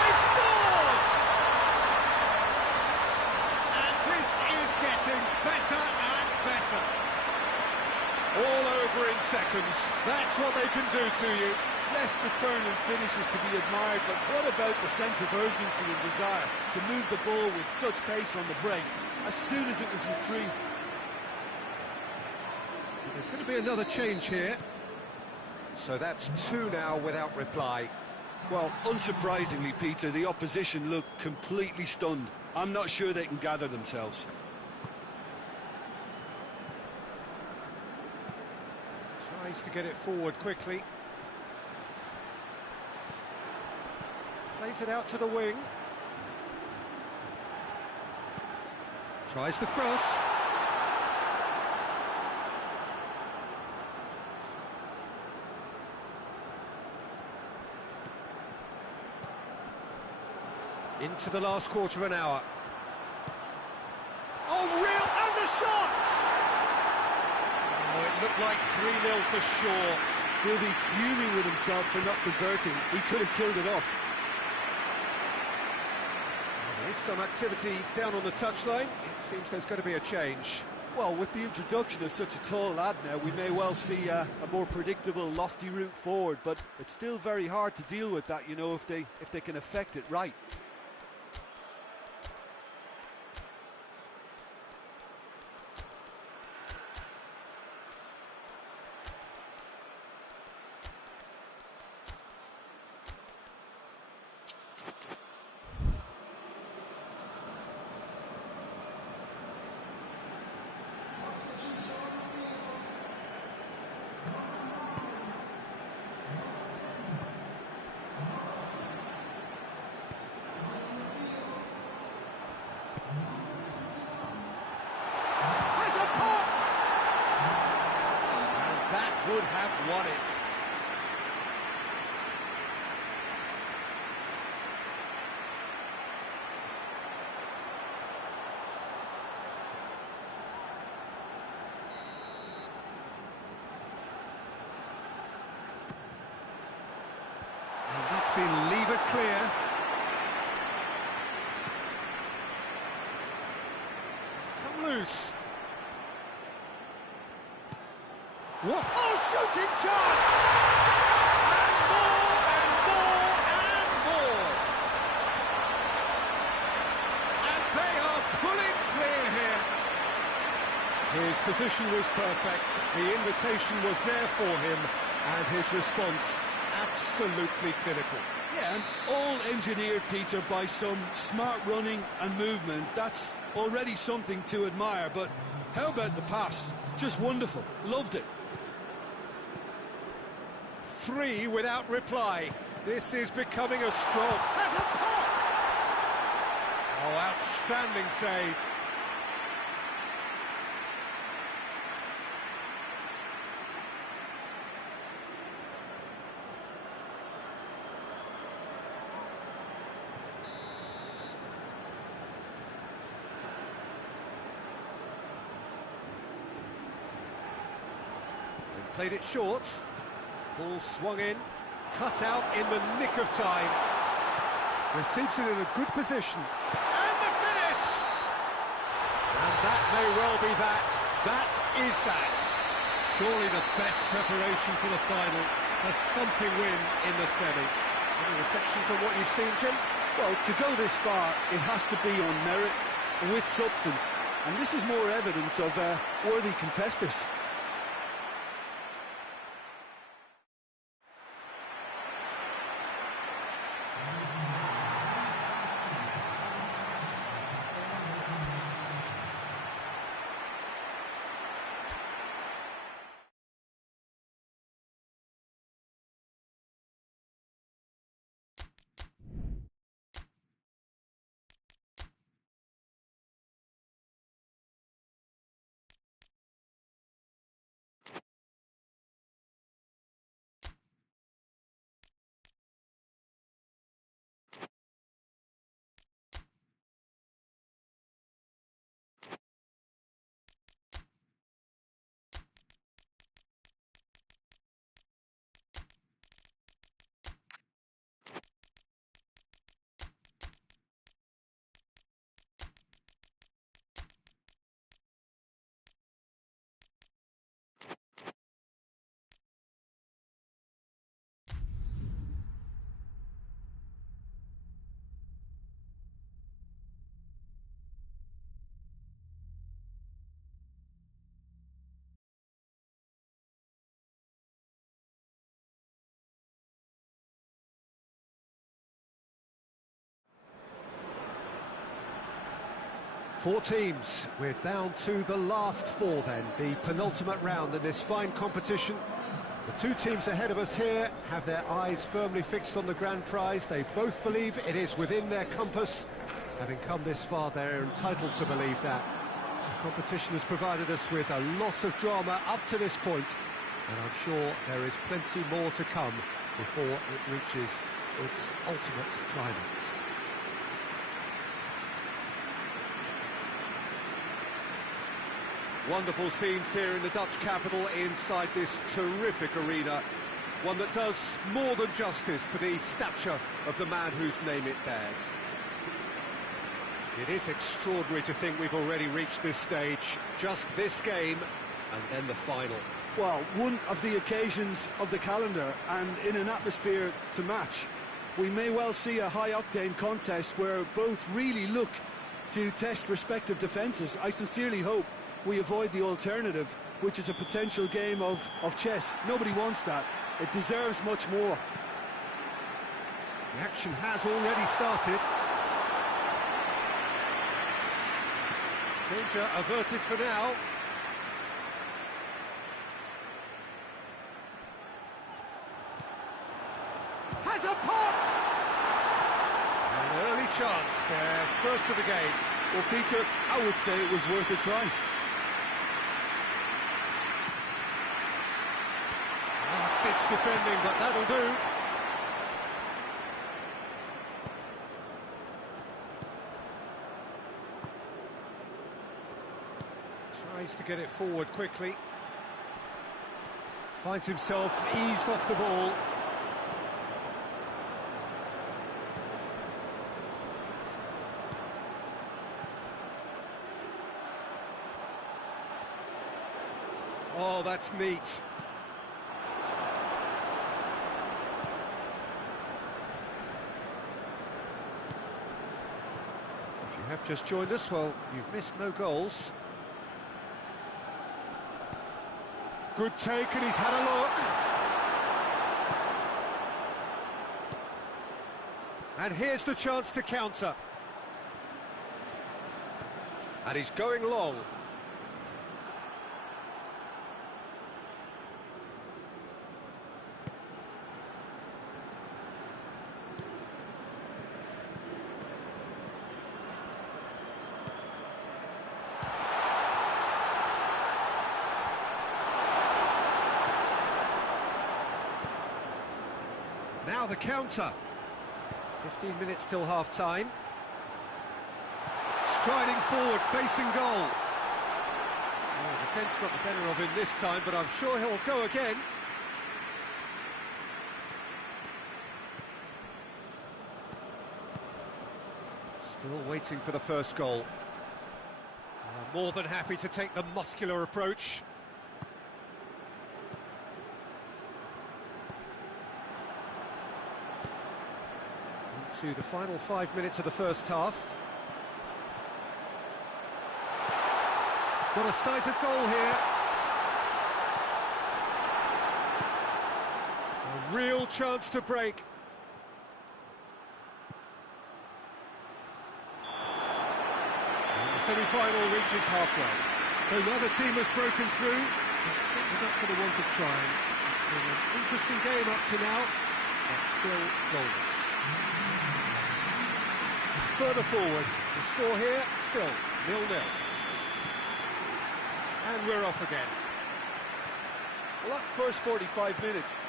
They've scored! And this is getting better and better. All over in seconds. That's what they can do to you. Yes, the turn and finish is to be admired, but what about the sense of urgency and desire to move the ball with such pace on the break as soon as it was retrieved? There's going to be another change here. So that's two now without reply. Well, unsurprisingly, Peter, the opposition look completely stunned. I'm not sure they can gather themselves. Tries to get it forward quickly. Plays it out to the wing. Tries the cross. Into the last quarter of an hour. Oh, real, and the shot! Oh, it looked like 3-0 for sure. He'll be fuming with himself for not converting. He could have killed it off. There's some activity down on the touchline. It seems there's going to be a change. Well, with the introduction of such a tall lad now, we may well see a more predictable, lofty route forward, but it's still very hard to deal with that, you know, if they can affect it right. Would have won it. And that's been levered clear. It's come loose. What? Oh, shooting chance! And more, and more, and more! And they are pulling clear here. His position was perfect, the invitation was there for him, and his response absolutely clinical. Yeah, and all engineered, Peter, by some smart running and movement. That's already something to admire, but how about the pass? Just wonderful, loved it. 3 without reply. This is becoming a strong... That's a pop! Oh, outstanding save. They've played it short. Ball swung in, cut out in the nick of time. Receives it in a good position. And the finish! And that may well be that. That is that. Surely the best preparation for the final. A thumping win in the semi. Any reflections on what you've seen, Jim? Well, to go this far, it has to be on merit, with substance. And this is more evidence of worthy contesters. Four teams. We're down to the last four then, the penultimate round in this fine competition. The two teams ahead of us here have their eyes firmly fixed on the grand prize. They both believe it is within their compass. Having come this far, they're entitled to believe that. The competition has provided us with a lot of drama up to this point, and I'm sure there is plenty more to come before it reaches its ultimate climax. Wonderful scenes here in the Dutch capital inside this terrific arena. One that does more than justice to the stature of the man whose name it bears. It is extraordinary to think we've already reached this stage. Just this game, and then the final. Well, one of the occasions of the calendar, and in an atmosphere to match. We may well see a high-octane contest where both really look to test respective defences. I sincerely hope we avoid the alternative, which is a potential game of chess. Nobody wants that. It deserves much more. The action has already started. Danger averted for now. Has a pop! An early chance there, first of the game. Well, Peter, I would say it was worth a try. Last-ditch defending, but that'll do. Tries to get it forward quickly. Finds himself eased off the ball. Oh, that's neat. If you have just joined us, well, you've missed no goals. Good take, and he's had a look. And here's the chance to counter. And he's going long. Now the counter. 15 minutes till half-time. Striding forward, facing goal. Oh, defence got the better of him this time, but I'm sure he'll go again. Still waiting for the first goal. More than happy to take the muscular approach. to the final 5 minutes of the first half. Got a sight of goal here. A real chance to break. And the semi-final reaches halfway. So neither team has broken through, but certainly not for the want of trying. It's been an interesting game up to now, but still goalless. Further forward, the score here still 0-0. And we're off again. Well, that first 45 minutes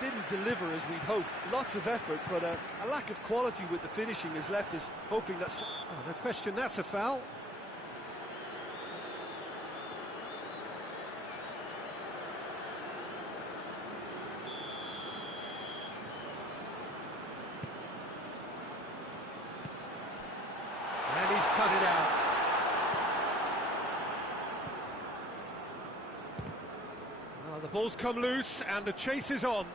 didn't deliver as we'd hoped. Lots of effort, but a lack of quality with the finishing has left us hoping that... Oh, no question, that's a foul. And he's cut it out. Well, the ball's come loose and the chase is on.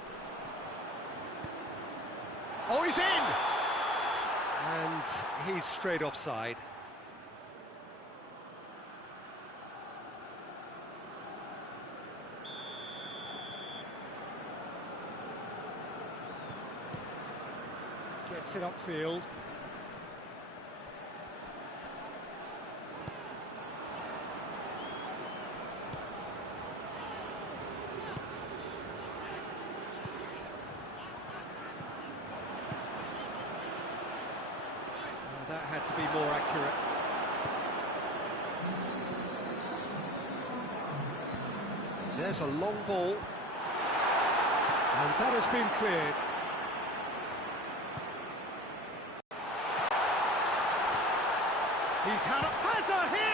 Oh, he's in! And he's straight offside. Gets it upfield. That had to be more accurate. There's a long ball. And that has been cleared. He's has a hit!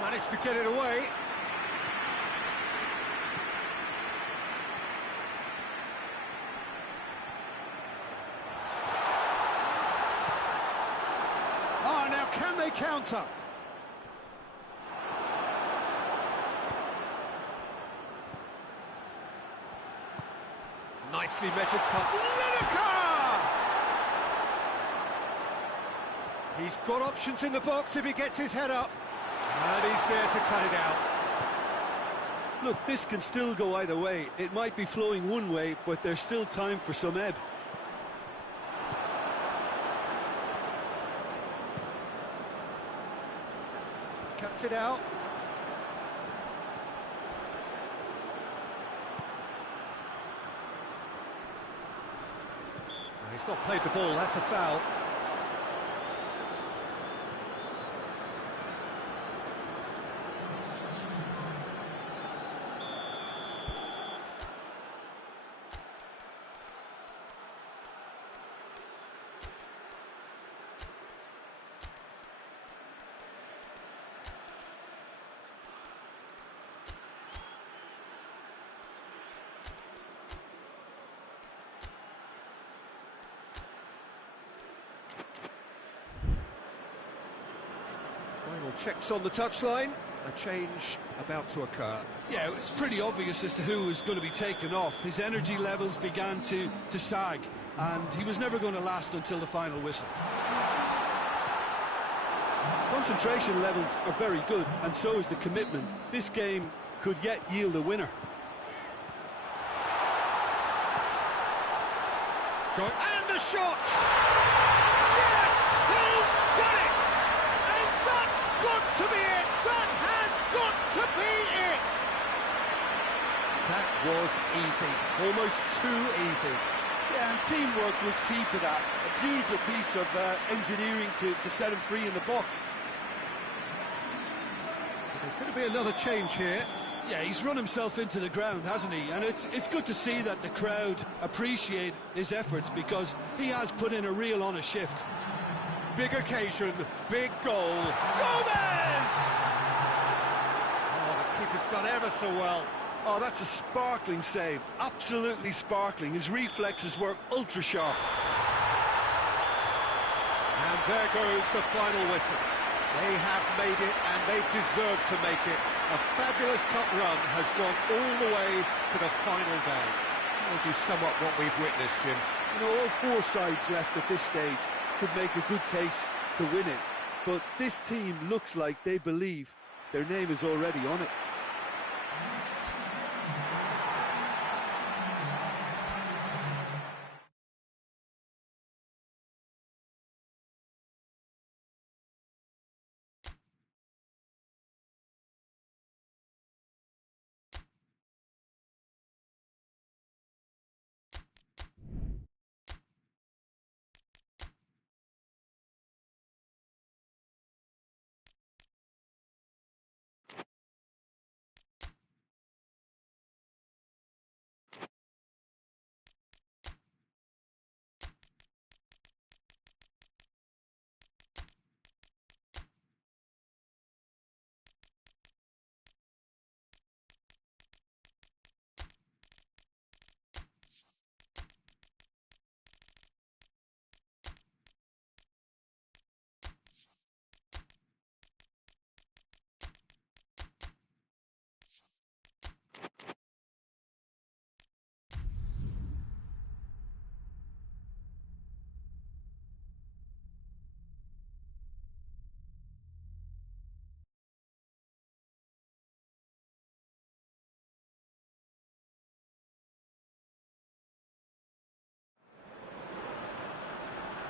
Managed to get it away. Oh, now can they counter? Nicely measured cut. Lineker! He's got options in the box if he gets his head up. And he's there to cut it out. Look, this can still go either way. It might be flowing one way, but there's still time for some ebb. Cuts it out. No, he's not played the ball, that's a foul. Final checks on the touchline. A change about to occur. Yeah, it's pretty obvious as to who was going to be taken off. His energy levels began to sag, and he was never going to last until the final whistle. Concentration levels are very good, and so is the commitment. This game could yet yield a winner. And the shot! Yes! He's done it! And that's got to be it! That has got to be it! That was easy. Almost too easy. Yeah, and teamwork was key to that. A beautiful piece of engineering to set him free in the box. There's going to be another change here. Yeah, he's run himself into the ground, hasn't he? And it's good to see that the crowd appreciate his efforts, because he has put in a real honest shift. Big occasion, big goal. Gomez! Keeper's done ever so well. Oh, that's a sparkling save. Absolutely sparkling. His reflexes were ultra-sharp. And there goes the final whistle. They have made it, and they've deserved to make it. A fabulous cup run has gone all the way to the final day. How would you sum up what we've witnessed, Jim? You know, all four sides left at this stage could make a good case to win it. But this team looks like they believe their name is already on it.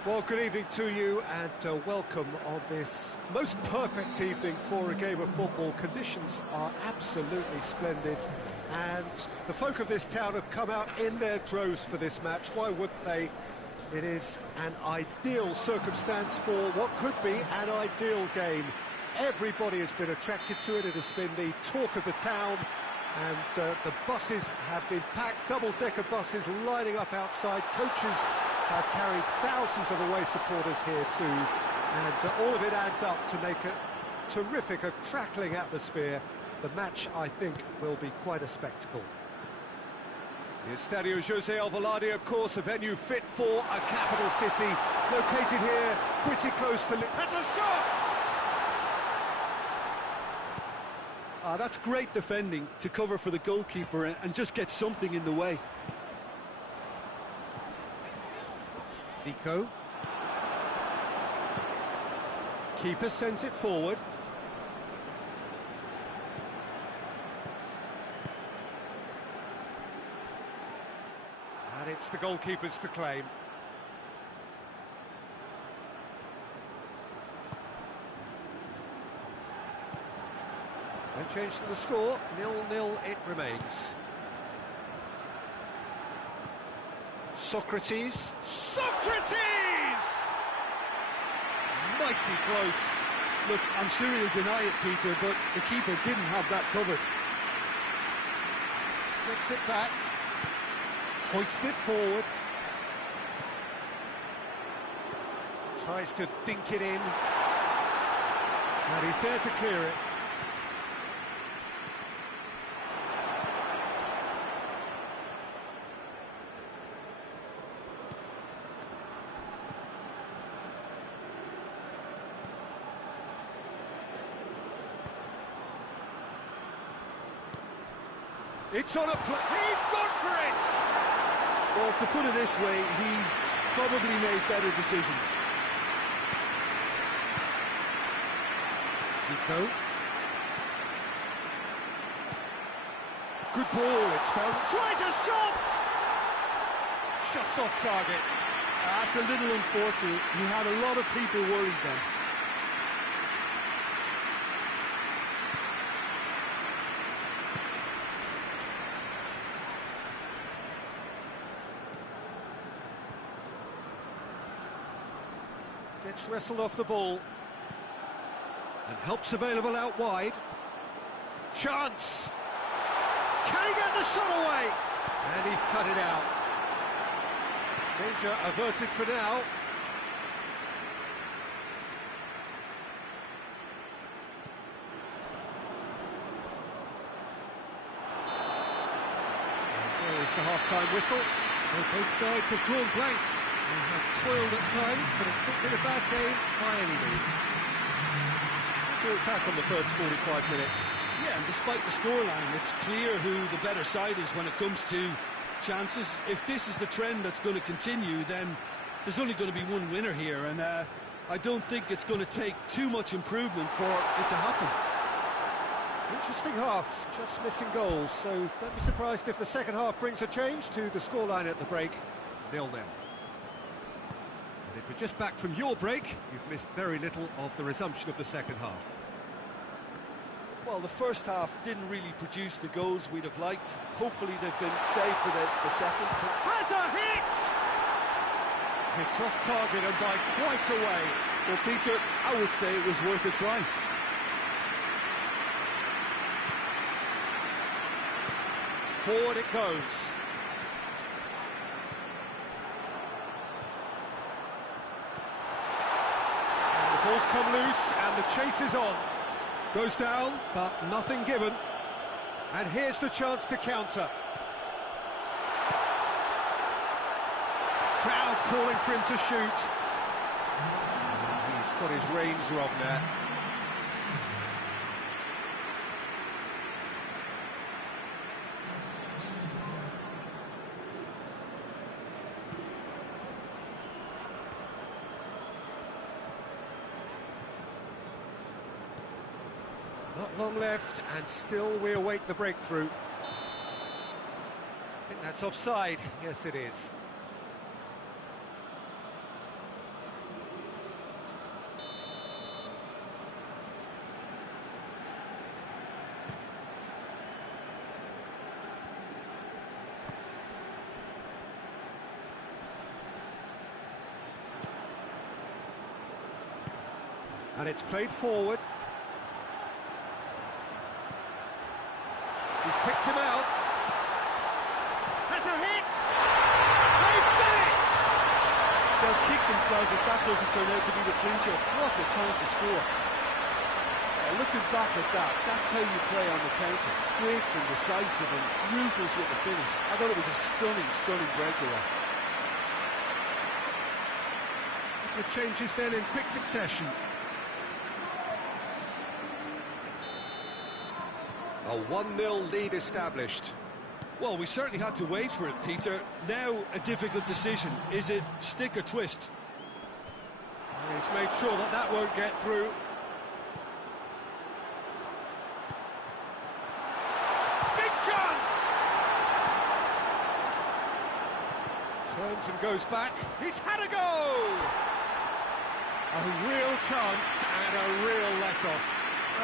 Well, good evening to you, and welcome on this most perfect evening for a game of football. Conditions are absolutely splendid, and the folk of this town have come out in their droves for this match. Why wouldn't they? It is an ideal circumstance for what could be an ideal game. Everybody has been attracted to it. It has been the talk of the town, and the buses have been packed, double-decker buses lining up outside. Coaches have carried thousands of away supporters here too, and all of it adds up to make a terrific, a crackling atmosphere. The match, I think, will be quite a spectacle. The Estadio José Alvalade, of course, a venue fit for a capital city, located here pretty close to... Has a shot! That's great defending to cover for the goalkeeper and just get something in the way. Zico. Keeper sends it forward. And it's the goalkeepers to claim. No change to the score, 0-0 it remains. Socrates. Socrates! Mighty close. Look, I'm sure he'll deny it, Peter, but the keeper didn't have that covered. Gets it back. Hoists it forward. Tries to dink it in. And he's there to clear it. It's on a play. He's gone for it! Well, to put it this way, he's probably made better decisions. Zico. Good ball, it's found. Tries a shot! Just off target. That's a little unfortunate. He had a lot of people worried then. Gets wrestled off the ball. And help's available out wide. Chance! Can he get the shot away? And he's cut it out. Danger averted for now. is the half-time whistle. Well, both sides have drawn blanks. They have toiled at times, but it's not been a bad game by any means. We'll look back on the first 45 minutes. Yeah, and despite the scoreline, it's clear who the better side is when it comes to chances. If this is the trend that's going to continue, then there's only going to be one winner here, and I don't think it's going to take too much improvement for it to happen. Interesting half, just missing goals, so don't be surprised if the second half brings a change to the scoreline at the break, 0-0. And if you're just back from your break, you've missed very little of the resumption of the second half. Well, the first half didn't really produce the goals we'd have liked. Hopefully they've been safe for the second. Has a hit! It's off target and by quite a way. Well, Peter, I would say it was worth a try. Forward it goes. And the ball's come loose and the chase is on. Goes down, but nothing given. And here's the chance to counter. Crowd calling for him to shoot. He's got his range wrong there. Not long left, and still we await the breakthrough. I think that's offside. Yes, it is. And it's played forward. He's picked him out. Has a hit! They've done it! They'll kick themselves if that doesn't turn out to be the clincher. What a time to score. Looking back at that, that's how you play on the counter. Quick and decisive and ruthless with the finish. I thought it was a stunning, stunning breakaway. The changes then in quick succession. A 1-0 lead established. Well, we certainly had to wait for it, Peter. Now a difficult decision. Is it stick or twist? He's made sure that that won't get through. Big chance! Turns and goes back. He's had a go! A real chance and a real let-off. I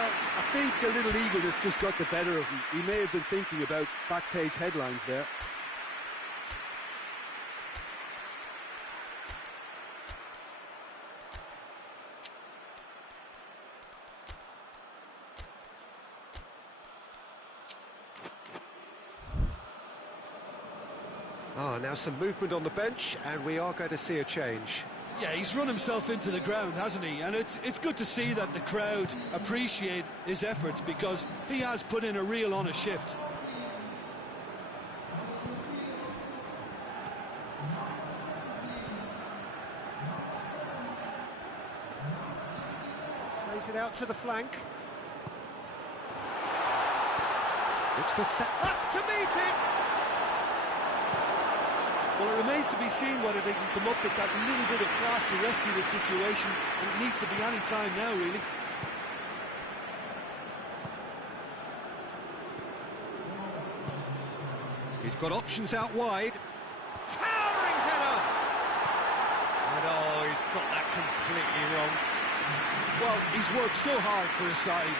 think a little eagerness just got the better of him. He may have been thinking about back-page headlines there. Now some movement on the bench, and we are going to see a change. Yeah, he's run himself into the ground, hasn't he? And it's good to see that the crowd appreciate his efforts, because he has put in a real honest shift. Plays it out to the flank. It's the set up to meet it! Well, it remains to be seen whether they can come up with that little bit of class to rescue the situation, and it needs to be any time now, really. He's got options out wide. Towering header! And oh, he's got that completely wrong. Well, he's worked so hard for his side,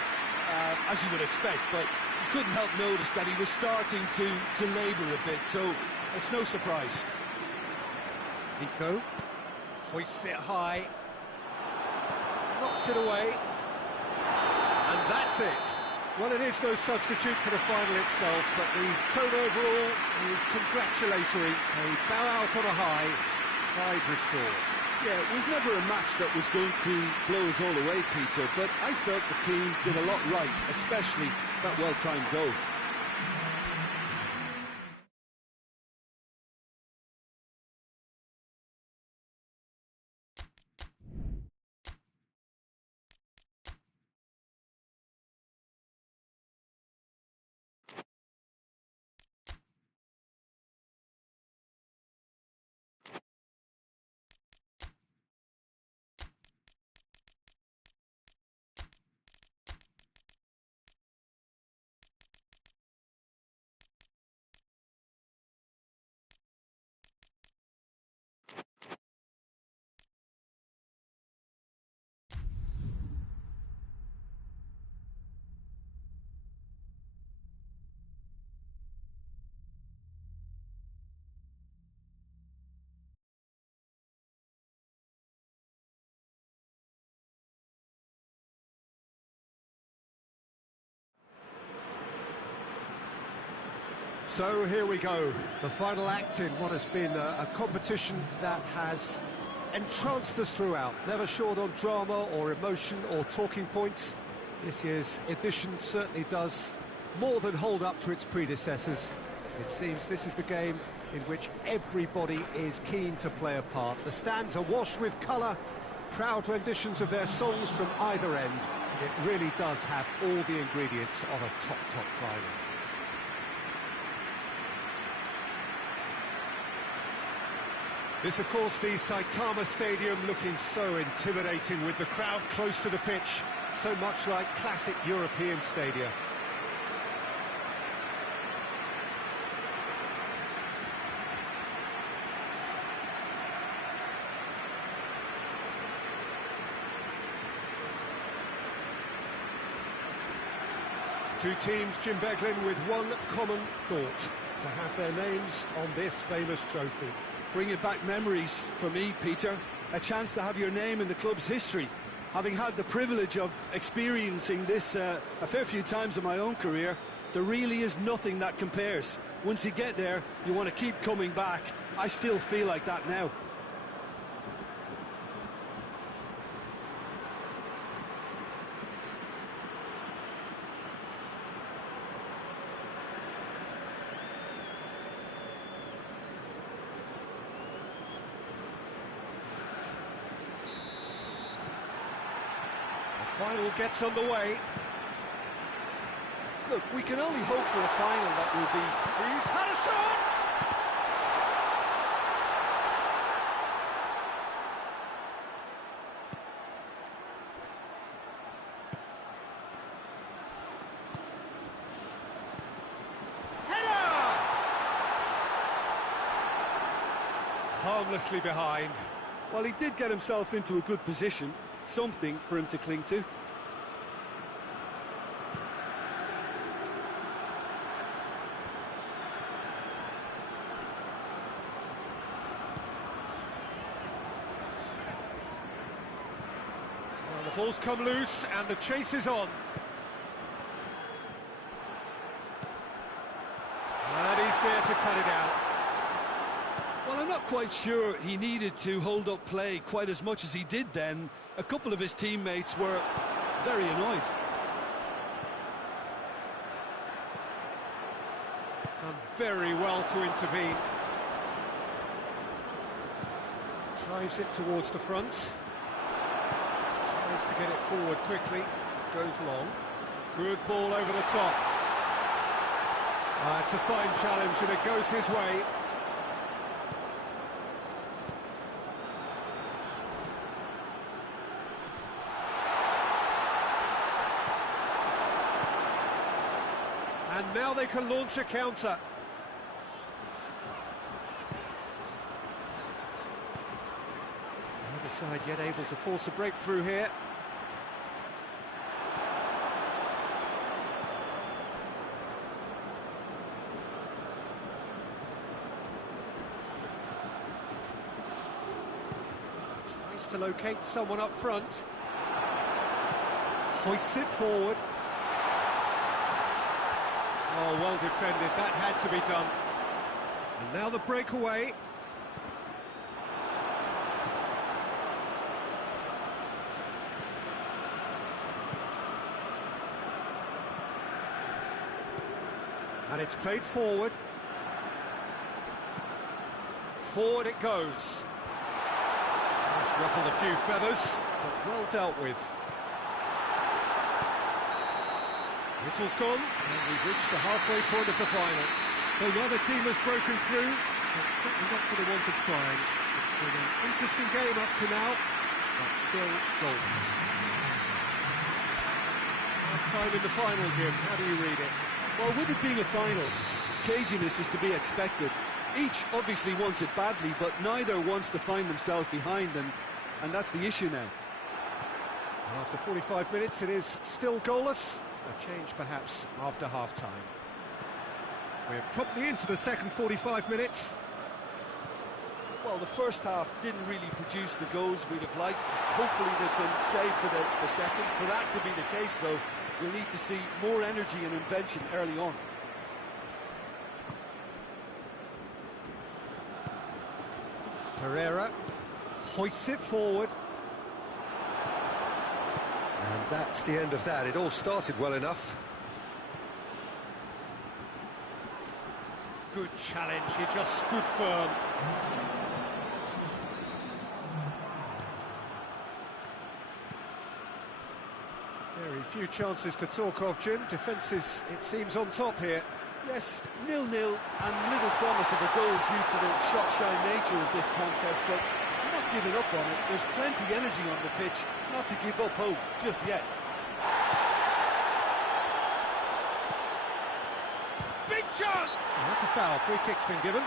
as you would expect, but you couldn't help notice that he was starting to labour a bit, so it's no surprise. Zico hoists it high, knocks it away, and that's it. Well, it is no substitute for the final itself, but the tone overall is congratulatory. They bow out on a high, pride restored. Yeah, it was never a match that was going to blow us all away, Peter, but I felt the team did a lot right, especially that well-timed goal. So here we go, the final act in what has been a competition that has entranced us throughout, never short on drama or emotion or talking points. This year's edition certainly does more than hold up to its predecessors. It seems this is the game in which everybody is keen to play a part. The stands are washed with colour, proud renditions of their songs from either end. It really does have all the ingredients of a top final. This, of course, the Saitama Stadium, looking so intimidating with the crowd close to the pitch, so much like classic European stadia. Two teams, Jim Beglin, with one common thought: to have their names on this famous trophy. Bringing back memories for me, Peter. A chance to have your name in the club's history. Having had the privilege of experiencing this a fair few times in my own career, there really is nothing that compares. Once you get there, you want to keep coming back. I still feel like that now. Final gets underway. Look, we can only hope for a final that will be... He's had a shot! Header! Harmlessly behind. Well, he did get himself into a good position. Something for him to cling to. Well, the ball's come loose and the chase is on. And he's there to cut it out. Well, I'm not quite sure he needed to hold up play quite as much as he did then. A couple of his teammates were very annoyed. Done very well to intervene. Drives it towards the front. Tries to get it forward quickly. Goes long. Good ball over the top. It's a fine challenge and it goes his way. And now they can launch a counter. The other side yet able to force a breakthrough here. Tries to locate someone up front. Hoists it forward. Oh, well defended, that had to be done. And now the breakaway. And it's played forward. Forward it goes. It's ruffled a few feathers, but well dealt with. Whistle's gone, and we've reached the halfway point of the final. So neither team has broken through, but certainly not for the want of trying. It's been an interesting game up to now, but still goals. Half time in the final, Jim. How do you read it? Well, with it being a final, caginess is to be expected. Each obviously wants it badly, but neither wants to find themselves behind, and that's the issue now. And after 45 minutes, it is still goalless. A change perhaps after half-time. We're promptly into the second 45 minutes. Well, the first half didn't really produce the goals we'd have liked. Hopefully they've been saved for the second. For that to be the case, though, we'll need to see more energy and invention early on. Pereira hoists it forward. And that's the end of that. It all started well enough. Good challenge, he just stood firm. Very few chances to talk of, Jim. Defence is, it seems, on top here. Yes, 0-0 and little promise of a goal due to the shot-shy nature of this contest, but I'm not giving up on it. There's plenty energy on the pitch, not to give up hope just yet. Big chance! Oh, that's a foul. Free kick's been given.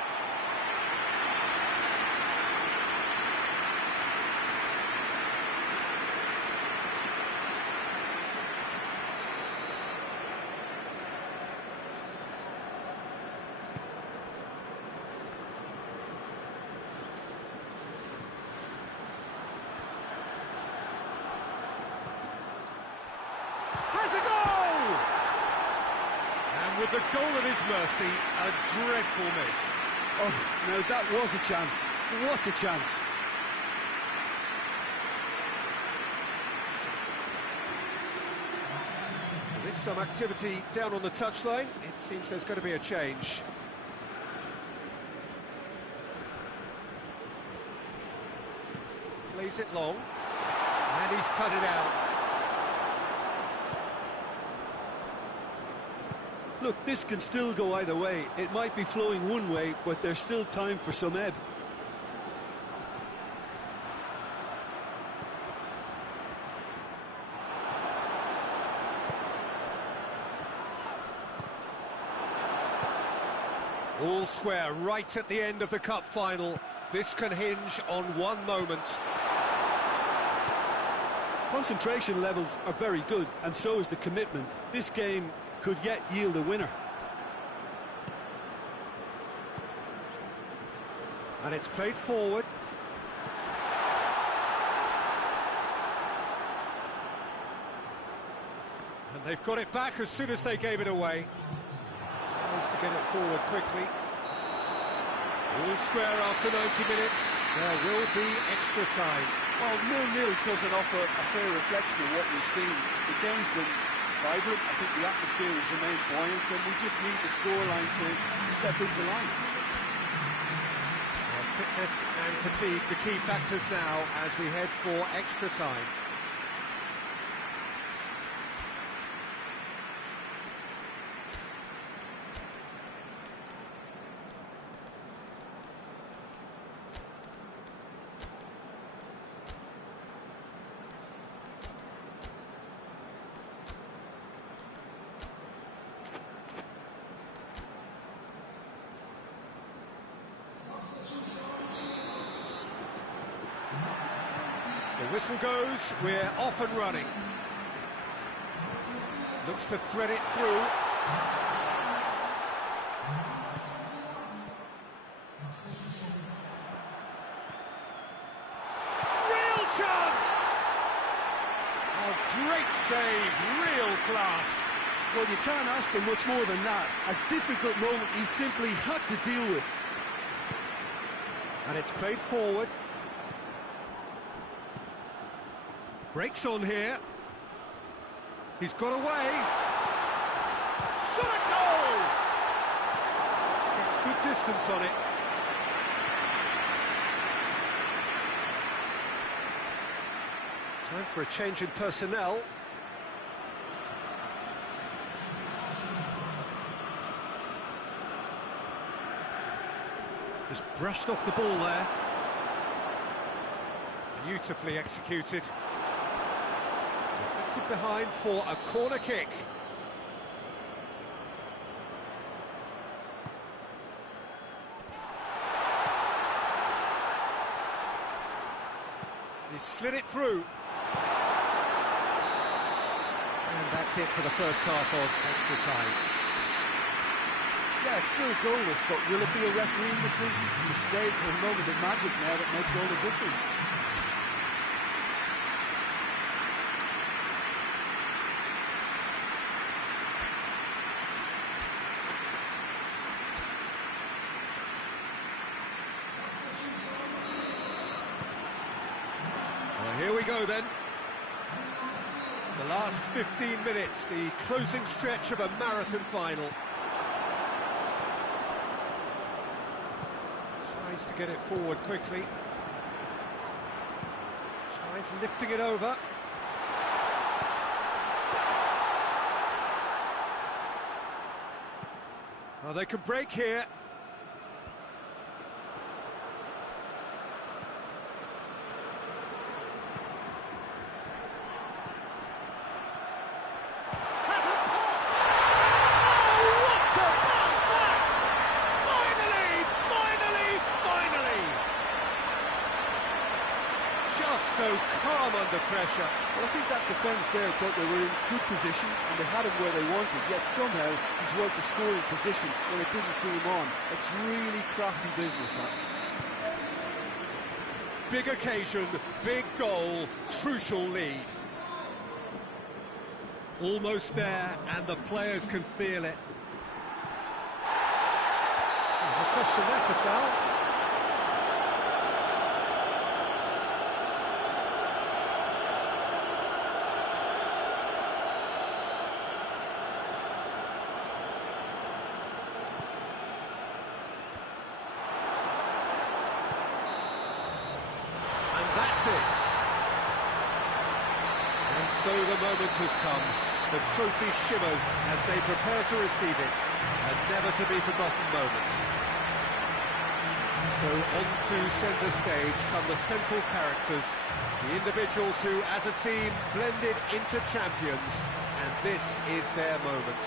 Has a goal! And with the goal at his mercy, a dreadful miss. Oh, now that was a chance. What a chance. There is some activity down on the touchline. It seems there's going to be a change. Plays it long. And he's cut it out. Look, this can still go either way. It might be flowing one way, but there's still time for some ebb. All square right at the end of the cup final. This can hinge on one moment. Concentration levels are very good, and so is the commitment. This game could yet yield a winner. And it's played forward. And they've got it back as soon as they gave it away. Tries to get it forward quickly. All square after 90 minutes. There will be extra time. Well, 0-0 doesn't offer a fair reflection of what we've seen. The game's been vibrant. I think the atmosphere has remained buoyant, and we just need the scoreline to step into line. Well, fitness and fatigue, the key factors now as we head for extra time. The whistle goes, we're off and running. Looks to thread it through. Real chance! Oh, great save, real class. Well, you can't ask for much more than that. A difficult moment he simply had to deal with. And it's played forward. Breaks on here. He's got away. Shot a goal! Gets good distance on it. Time for a change in personnel. Just brushed off the ball there. Beautifully executed. Deflected behind for a corner kick. He slid it through. And that's it for the first half of extra time. Yeah, it's still goalless, but will it be a refereeing decision, mistake, or a moment of magic now that makes all the difference? Here we go then. The last 15 minutes, the closing stretch of a marathon final. Tries to get it forward quickly. Tries lifting it over. Oh, they can break here. Just so calm under pressure. Well, I think that defence there thought they were in good position and they had him where they wanted, yet somehow he's worked the scoring position when it didn't see him on. It's really crafty business, that. Big occasion, big goal, crucial lead. Almost there, and the players can feel it. No question, that's a foul. That's it. And so the moment has come. The trophy shimmers as they prepare to receive it. A never-to-be-forgotten moment. So on to centre stage come the central characters, the individuals who, as a team, blended into champions. And this is their moment.